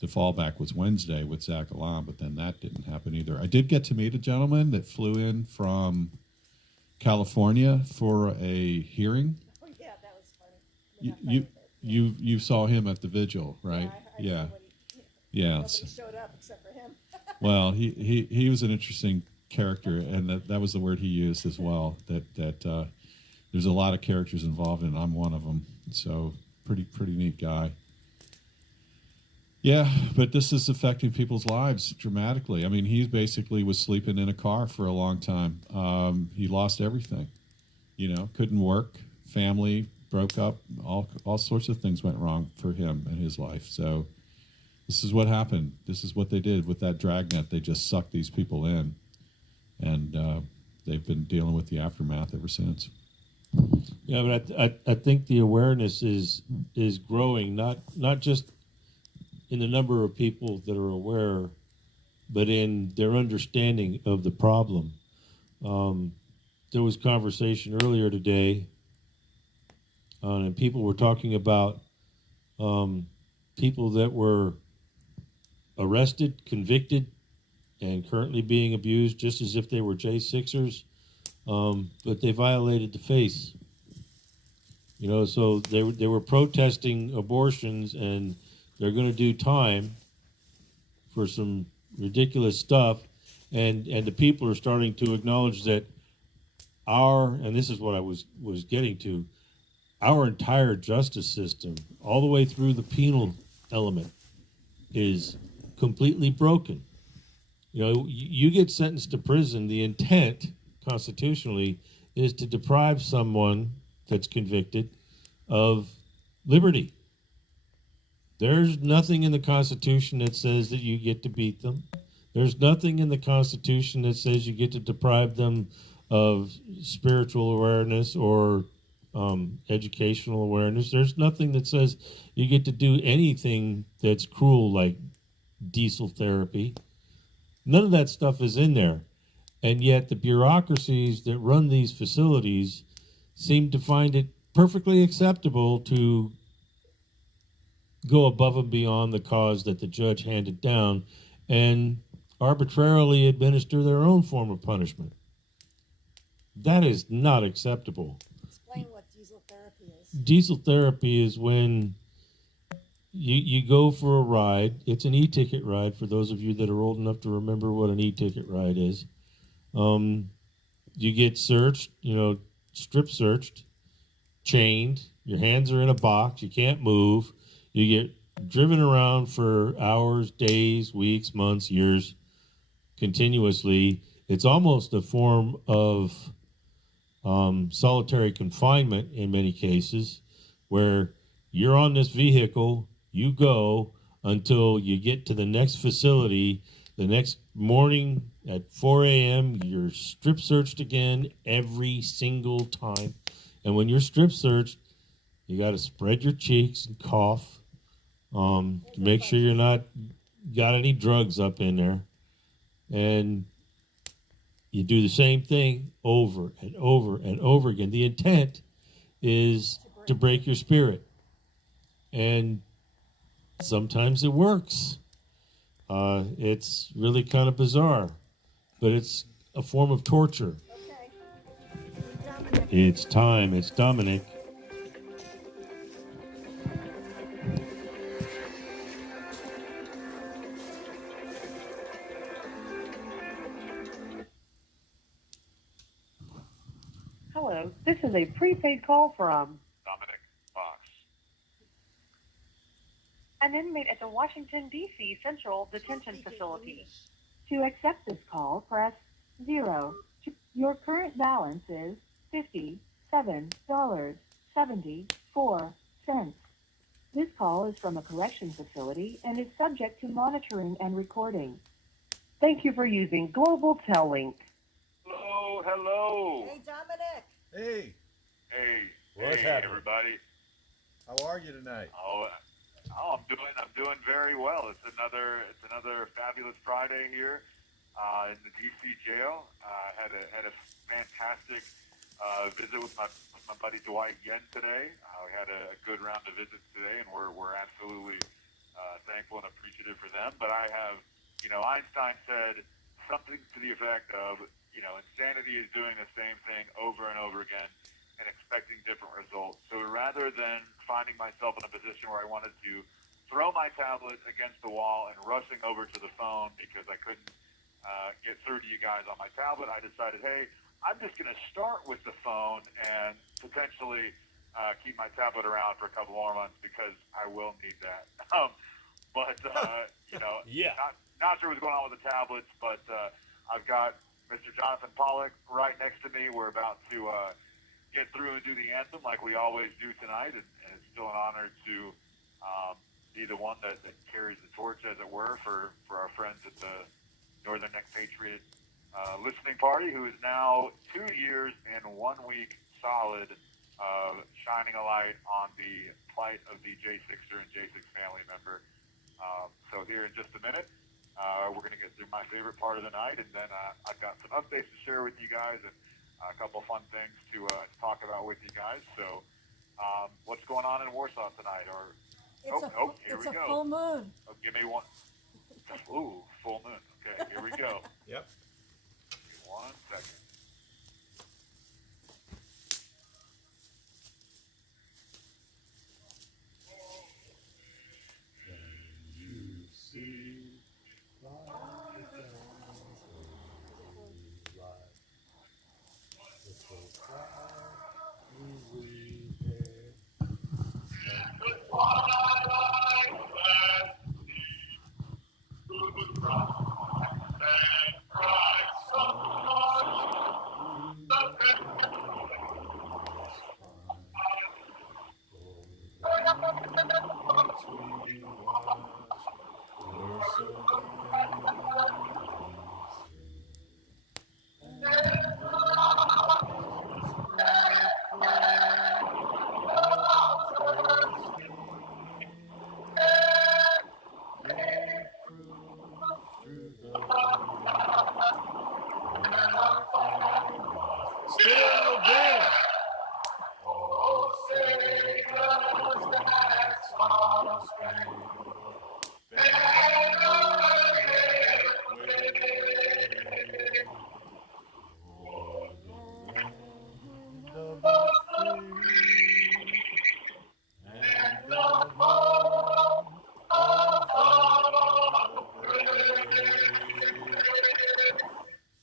the fallback was Wednesday with Zach Alam, but then that didn't happen either. I did get to meet a gentleman that flew in from California for a hearing. Oh yeah, that was funny. You saw him at the vigil, right? Yeah. Yeah. Nobody showed up except for him. Well, he was an interesting character, and that was the word he used as well. That there's a lot of characters involved, and I'm one of them. So pretty neat guy. Yeah, but this is affecting people's lives dramatically. I mean, he basically was sleeping in a car for a long time. He lost everything. You know, couldn't work, family broke up, all sorts of things went wrong for him in his life. So this is what happened. This is what they did with that dragnet. They just sucked these people in, and they've been dealing with the aftermath ever since. Yeah, but I think the awareness is growing, not just in the number of people that are aware, but in their understanding of the problem. There was conversation earlier today, and people were talking about people that were arrested, convicted, and currently being abused just as if they were J6ers, but they violated the face. You know, so they were protesting abortions, and they're going to do time for some ridiculous stuff, and the people are starting to acknowledge that and this is what I was getting to, our entire justice system, all the way through the penal element, is completely broken. You know, you get sentenced to prison, the intent constitutionally is to deprive someone that's convicted of liberty. There's nothing in the Constitution that says that you get to beat them. There's nothing in the Constitution that says you get to deprive them of spiritual awareness or educational awareness. There's nothing that says you get to do anything that's cruel, like diesel therapy. None of that stuff is in there. And yet the bureaucracies that run these facilities seem to find it perfectly acceptable to go above and beyond the cause that the judge handed down and arbitrarily administer their own form of punishment. That is not acceptable. Explain what diesel therapy is. Diesel therapy is when you go for a ride. It's an e-ticket ride for those of you that are old enough to remember what an e-ticket ride is. You get searched, strip searched, chained. Your hands are in a box. You can't move. You get driven around for hours, days, weeks, months, years, continuously. It's almost a form of solitary confinement in many cases, where you're on this vehicle, you go until you get to the next facility. The next morning at 4 a.m., you're strip searched again every single time. And when you're strip searched, you got to spread your cheeks and cough to make sure you're not got any drugs up in there. And you do the same thing over and over and over again. The intent is to break your spirit. And sometimes it works. It's really kind of bizarre, but it's a form of torture. It's time. It's Dominic. Hello, this is a prepaid call from Dominic Fox. An inmate at the Washington, D.C. Central Detention Facility. To accept this call, press 0. Your current balance is $57.74. This call is from a correction facility and is subject to monitoring and recording. Thank you for using Global Tellink. Hello, hello. Hey, Dominic. Hey, Hey, What's hey, happening? everybody. how are you tonight? I'm doing very well. It's another fabulous Friday here in the DC jail. Had a fantastic visit with my buddy Dwight Yen today. We had a good round of visits today, and we're absolutely thankful and appreciative for them. But I have, Einstein said something to the effect of, insanity is doing the same thing over and over again and expecting different results. So rather than finding myself in a position where I wanted to throw my tablet against the wall and rushing over to the phone because I couldn't get through to you guys on my tablet, I decided, hey, I'm just going to start with the phone and potentially keep my tablet around for a couple more months because I will need that. Yeah. Not sure what's going on with the tablets, but I've got Mr. Jonathan Pollock right next to me. We're about to get through and do the anthem like we always do tonight, and it's still an honor to be the one that carries the torch, as it were, for our friends at the Northern Neck Patriot listening party, who is now 2 years and 1 week solid shining a light on the plight of the J6er and J6 family member. So here in just a minute, we're going to get through my favorite part of the night, and then I've got some updates to share with you guys and a couple fun things to talk about with you guys. So what's going on in Warsaw tonight? It's a here we go. full moon. Oh, give me one. Ooh, full moon. Okay, here we go. Yep. Give me 1 second. Still there.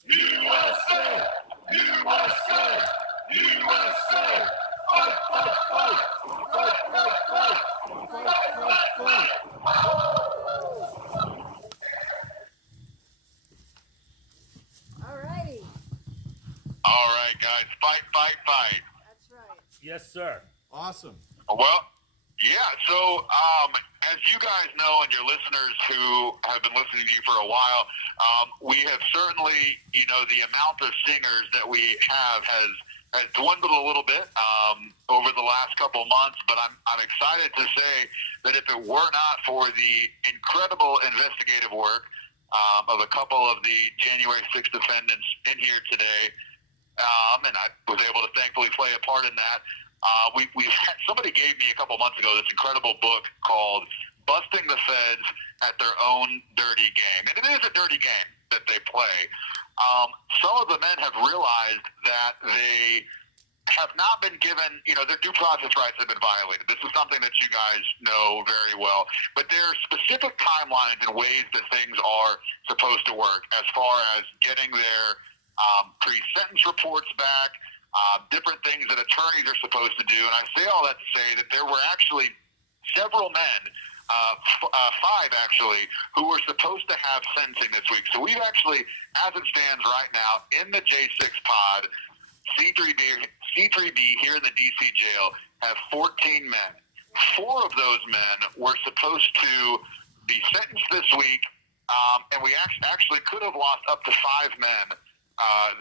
USA! USA! USA! Fight, fight, fight! Fight, fight, fight! Fight, fight, fight! All righty. All right, guys, fight, fight, fight. That's right. Yes, sir. Awesome. Well, yeah, so as you guys know, and your listeners who have been listening to you for a while, we have certainly, the amount of singers that we have has has dwindled a little bit over the last couple months, but I'm excited to say that if it were not for the incredible investigative work of a couple of the January 6th defendants in here today, and I was able to thankfully play a part in that. We somebody gave me a couple months ago this incredible book called "Busting the Feds at Their Own Dirty Game," and it is a dirty game that they play. Some of the men have realized that they have not been given, their due process rights have been violated. This is something that you guys know very well. But there are specific timelines and ways that things are supposed to work as far as getting their pre-sentence reports back, different things that attorneys are supposed to do. And I say all that to say that there were actually several men, 5 actually, who were supposed to have sentencing this week. So we've actually, as it stands right now, in the J6 pod, C3B here in the D.C. jail have 14 men. 4 of those men were supposed to be sentenced this week, and we actually could have lost up to 5 men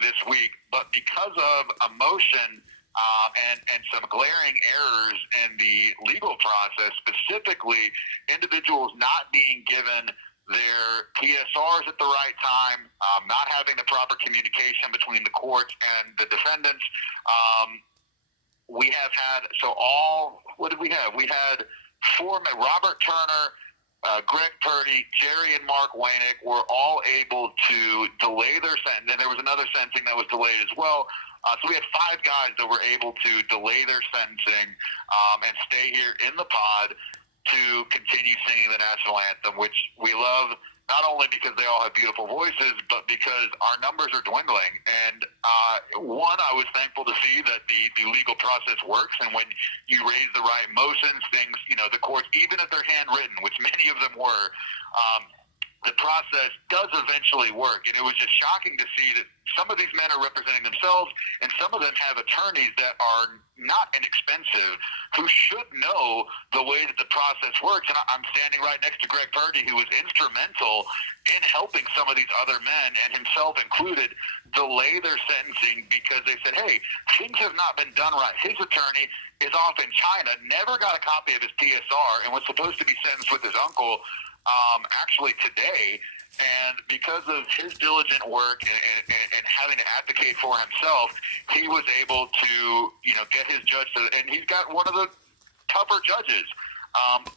this week, but because of a motion and some glaring errors in the legal process, specifically individuals not being given their PSRs at the right time, not having the proper communication between the courts and the defendants. We have had, what did we have? We had 4 men, Robert Turner, Greg Purdy, Jerry and Mark Wainick were all able to delay their sentence, and there was another sentencing that was delayed as well. So we had 5 guys that were able to delay their sentencing and stay here in the pod to continue singing the national anthem, which we love, not only because they all have beautiful voices, but because our numbers are dwindling. And one, I was thankful to see that the legal process works, and when you raise the right motions, things, the courts, even if they're handwritten, which many of them were, the process does eventually work. And it was just shocking to see that some of these men are representing themselves, and some of them have attorneys that are not inexpensive, who should know the way that the process works. And I'm standing right next to Greg Purdy, who was instrumental in helping some of these other men, and himself included, delay their sentencing because they said, hey, things have not been done right. His attorney is off in China, never got a copy of his PSR, and was supposed to be sentenced with his uncle actually today. And because of his diligent work and having to advocate for himself, he was able to, get his judge to, and he's got one of the tougher judges.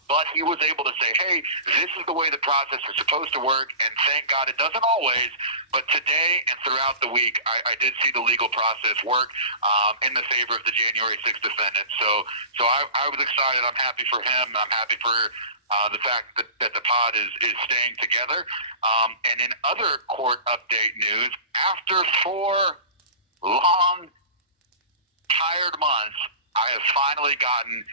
But he was able to say, hey, this is the way the process is supposed to work, and thank God it doesn't always, but today and throughout the week, I did see the legal process work in the favor of the January 6th defendant. So I was excited. I'm happy for him. I'm happy for the fact that the pod is staying together. And in other court update news, after 4 long, tired months, I have finally gotten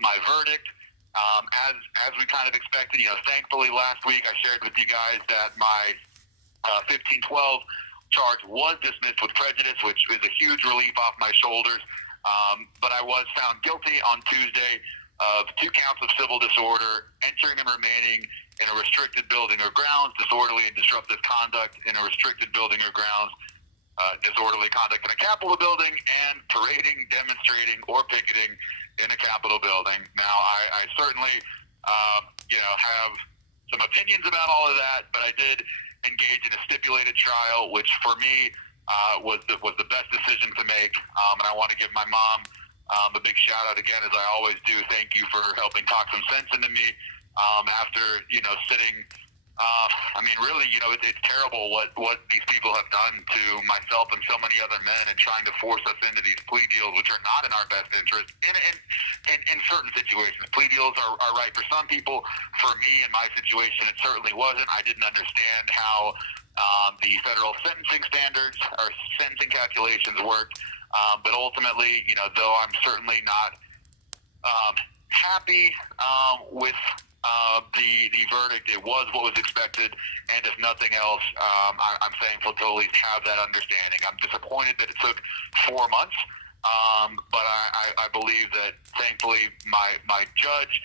my verdict. As we kind of expected, thankfully last week I shared with you guys that my 1512 charge was dismissed with prejudice, which is a huge relief off my shoulders. But I was found guilty on Tuesday of 2 counts of civil disorder, entering and remaining in a restricted building or grounds, disorderly and disruptive conduct in a restricted building or grounds, disorderly conduct in a Capitol building, and parading, demonstrating, or picketing in a Capitol building. Now, I certainly, have some opinions about all of that, but I did engage in a stipulated trial, which for me was the best decision to make. And I want to give my mom a big shout out again, as I always do. Thank you for helping talk some sense into me after, sitting. Really, it's terrible what these people have done to myself and so many other men, and trying to force us into these plea deals, which are not in our best interest in certain situations. Plea deals are right for some people. For me, in my situation, it certainly wasn't. I didn't understand how the federal sentencing standards or sentencing calculations worked. But ultimately, though I'm certainly not happy with the verdict, it was what was expected, and if nothing else, I'm thankful to at least have that understanding. I'm disappointed that it took 4 months, but I believe that thankfully my judge,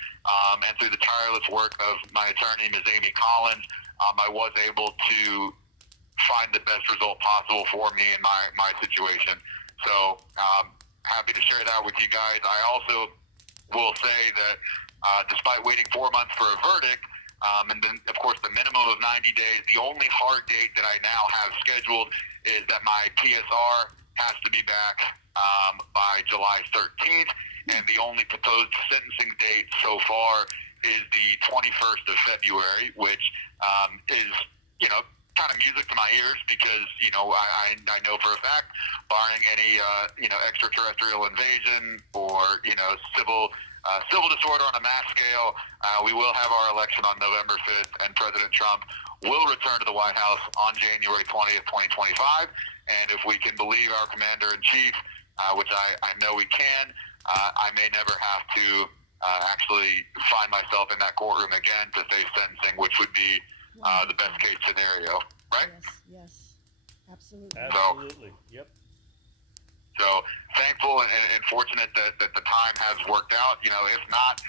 and through the tireless work of my attorney, Ms. Amy Collins, I was able to find the best result possible for me in my situation. So happy to share that with you guys. I also will say that despite waiting 4 months for a verdict, and then, of course, the minimum of 90 days, the only hard date that I now have scheduled is that my PSR has to be back by July 13th, and the only proposed sentencing date so far is the 21st of February, which is, kind of music to my ears because, I know for a fact, barring any, extraterrestrial invasion or, civil disorder on a mass scale, we will have our election on November 5th, and President Trump will return to the White House on January 20th, 2025. And if we can believe our commander-in-chief, which I know we can, I may never have to actually find myself in that courtroom again to face sentencing, which would be the best case scenario, right? Yes, absolutely. Absolutely. Yep. So thankful and fortunate that the time has worked out. If not,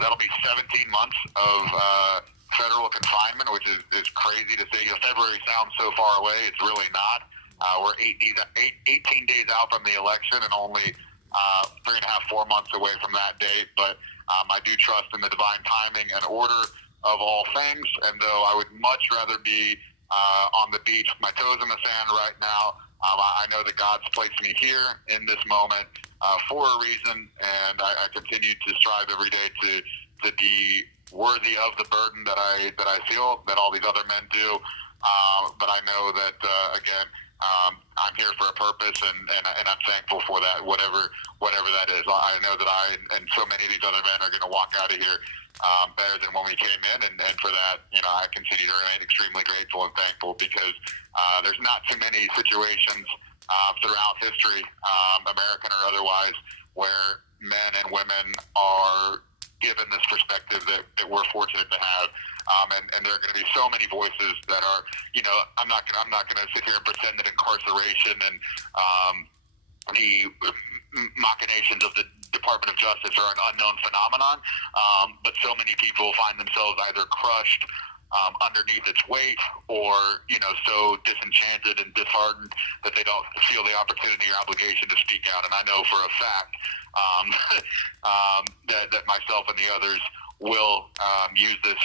that'll be 17 months of federal confinement, which is crazy to say. February sounds so far away. It's really not. We're 18 days out from the election and only 3.5, 4 months away from that date. But I do trust in the divine timing and order of all things. And though I would much rather be on the beach with my toes in the sand right now, I know that God's placed me here in this moment for a reason, and I continue to strive every day to be worthy of the burden that I feel that all these other men do. But I know that again, I'm here for a purpose, and I'm thankful for that, whatever that is. I know that I and so many of these other men are going to walk out of here better than when we came in, and for that, I continue to remain extremely grateful and thankful because there's not too many situations throughout history, American or otherwise, where men and women are given this perspective that we're fortunate to have. And there are going to be so many voices that are, I'm not going to sit here and pretend that incarceration and the machinations of the Department of Justice are an unknown phenomenon. But so many people find themselves either crushed underneath its weight or, so disenchanted and disheartened that they don't feel the opportunity or obligation to speak out. And I know for a fact that myself and the others will use this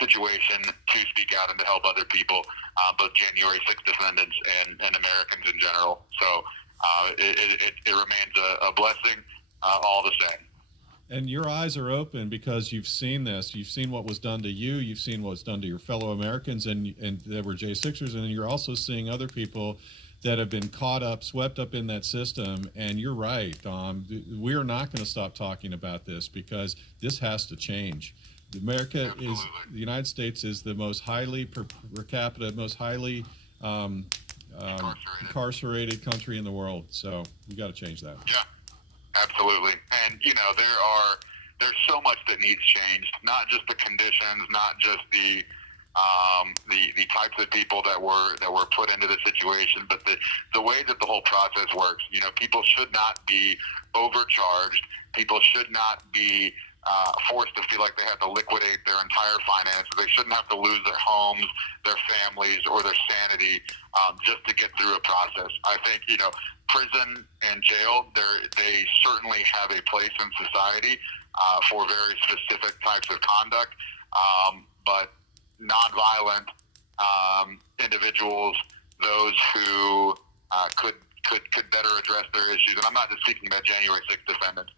situation to speak out and to help other people, both January 6th descendants and Americans in general. So it remains a blessing all the same. And your eyes are open because you've seen this. You've seen what was done to you. You've seen what was done to your fellow Americans, and there were J6ers, and you're also seeing other people that have been caught up, swept up in that system. And you're right. We are not going to stop talking about this because this has to change. The United States is the most highly per capita, most highly incarcerated country in the world. So we got to change that. Yeah. Absolutely. And, there's so much that needs changed, not just the conditions, not just the types of people that were put into the situation, but the way that the whole process works. People should not be overcharged. People should not be forced to feel like they have to liquidate their entire finances. They shouldn't have to lose their homes, their families, or their sanity just to get through a process. I think, prison and jail, they certainly have a place in society for very specific types of conduct, but nonviolent individuals, those who could better address their issues. And I'm not just speaking about January 6th defendants.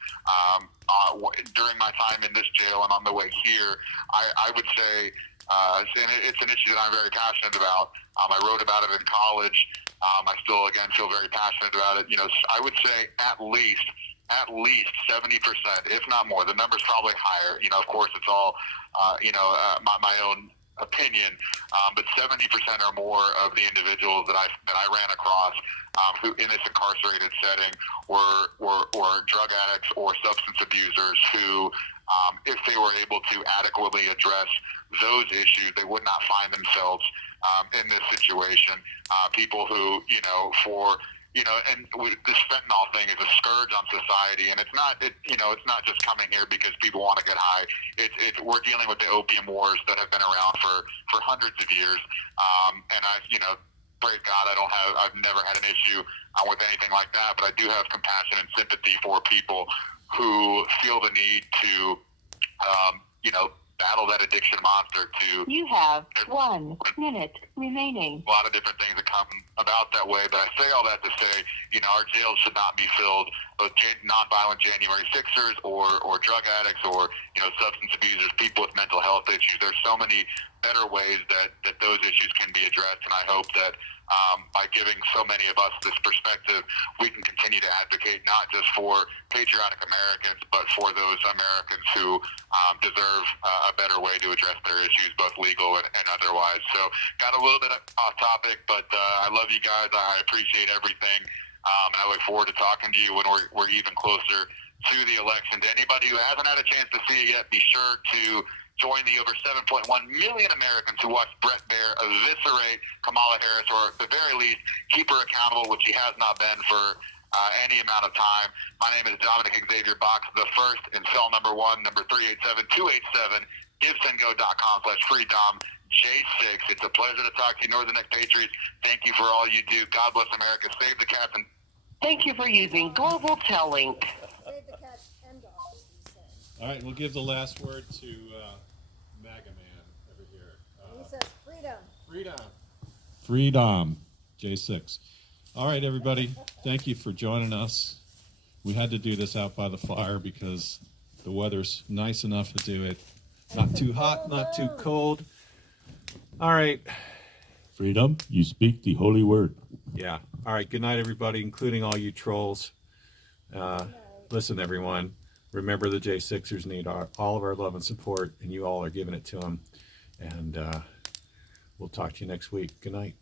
During my time in this jail and on the way here, I would say, and it's an issue that I'm very passionate about. I wrote about it in college. I still, again, feel very passionate about it. I would say at least 70%, if not more. The number's probably higher. Of course, it's all, my own opinion, but 70% or more of the individuals that I ran across who in this incarcerated setting were drug addicts or substance abusers who, if they were able to adequately address those issues, they would not find themselves in this situation. People who, and this fentanyl thing is a scourge on society, and it's not just coming here because people want to get high. We're dealing with the opium wars that have been around for hundreds of years, and praise God, I've never had an issue with anything like that, but I do have compassion and sympathy for people who feel the need to, battle that addiction monster. You have 1 minute remaining. A lot of different things that come about that way, but I say all that to say, our jails should not be filled with nonviolent January 6ers or drug addicts or, substance abusers, people with mental health issues. There's so many better ways that those issues can be addressed, and I hope that by giving so many of us this perspective, we can continue to advocate not just for patriotic Americans, but for those Americans who deserve a better way to address their issues, both legal and otherwise. So got a little bit off topic, but I love you guys. I appreciate everything, and I look forward to talking to you when we're even closer to the election. To anybody who hasn't had a chance to see it yet, be sure to join the over 7.1 million Americans who watched Bret Baier eviscerate Kamala Harris, or at the very least, keep her accountable, which she has not been for any amount of time. My name is Dominic Xavier Box, the first, in cell number 1, number 387-287, GiveSendGo.com/freedom J6. It's a pleasure to talk to you, Northern Neck Patriots. Thank you for all you do. God bless America. Save the cats. And Thank you for using Global Tellink. Save the cats and dogs, he said. All right, we'll give the last word to MAGA Man over here. He says freedom. Freedom, J6. All right, everybody, thank you for joining us. We had to do this out by the fire because the weather's nice enough to do it. Not too hot, not too cold. All right. Freedom, you speak the holy word. Yeah. All right. Good night, everybody, including all you trolls. Listen, everyone. Remember, the J6ers need all of our love and support, and you all are giving it to them. And we'll talk to you next week. Good night.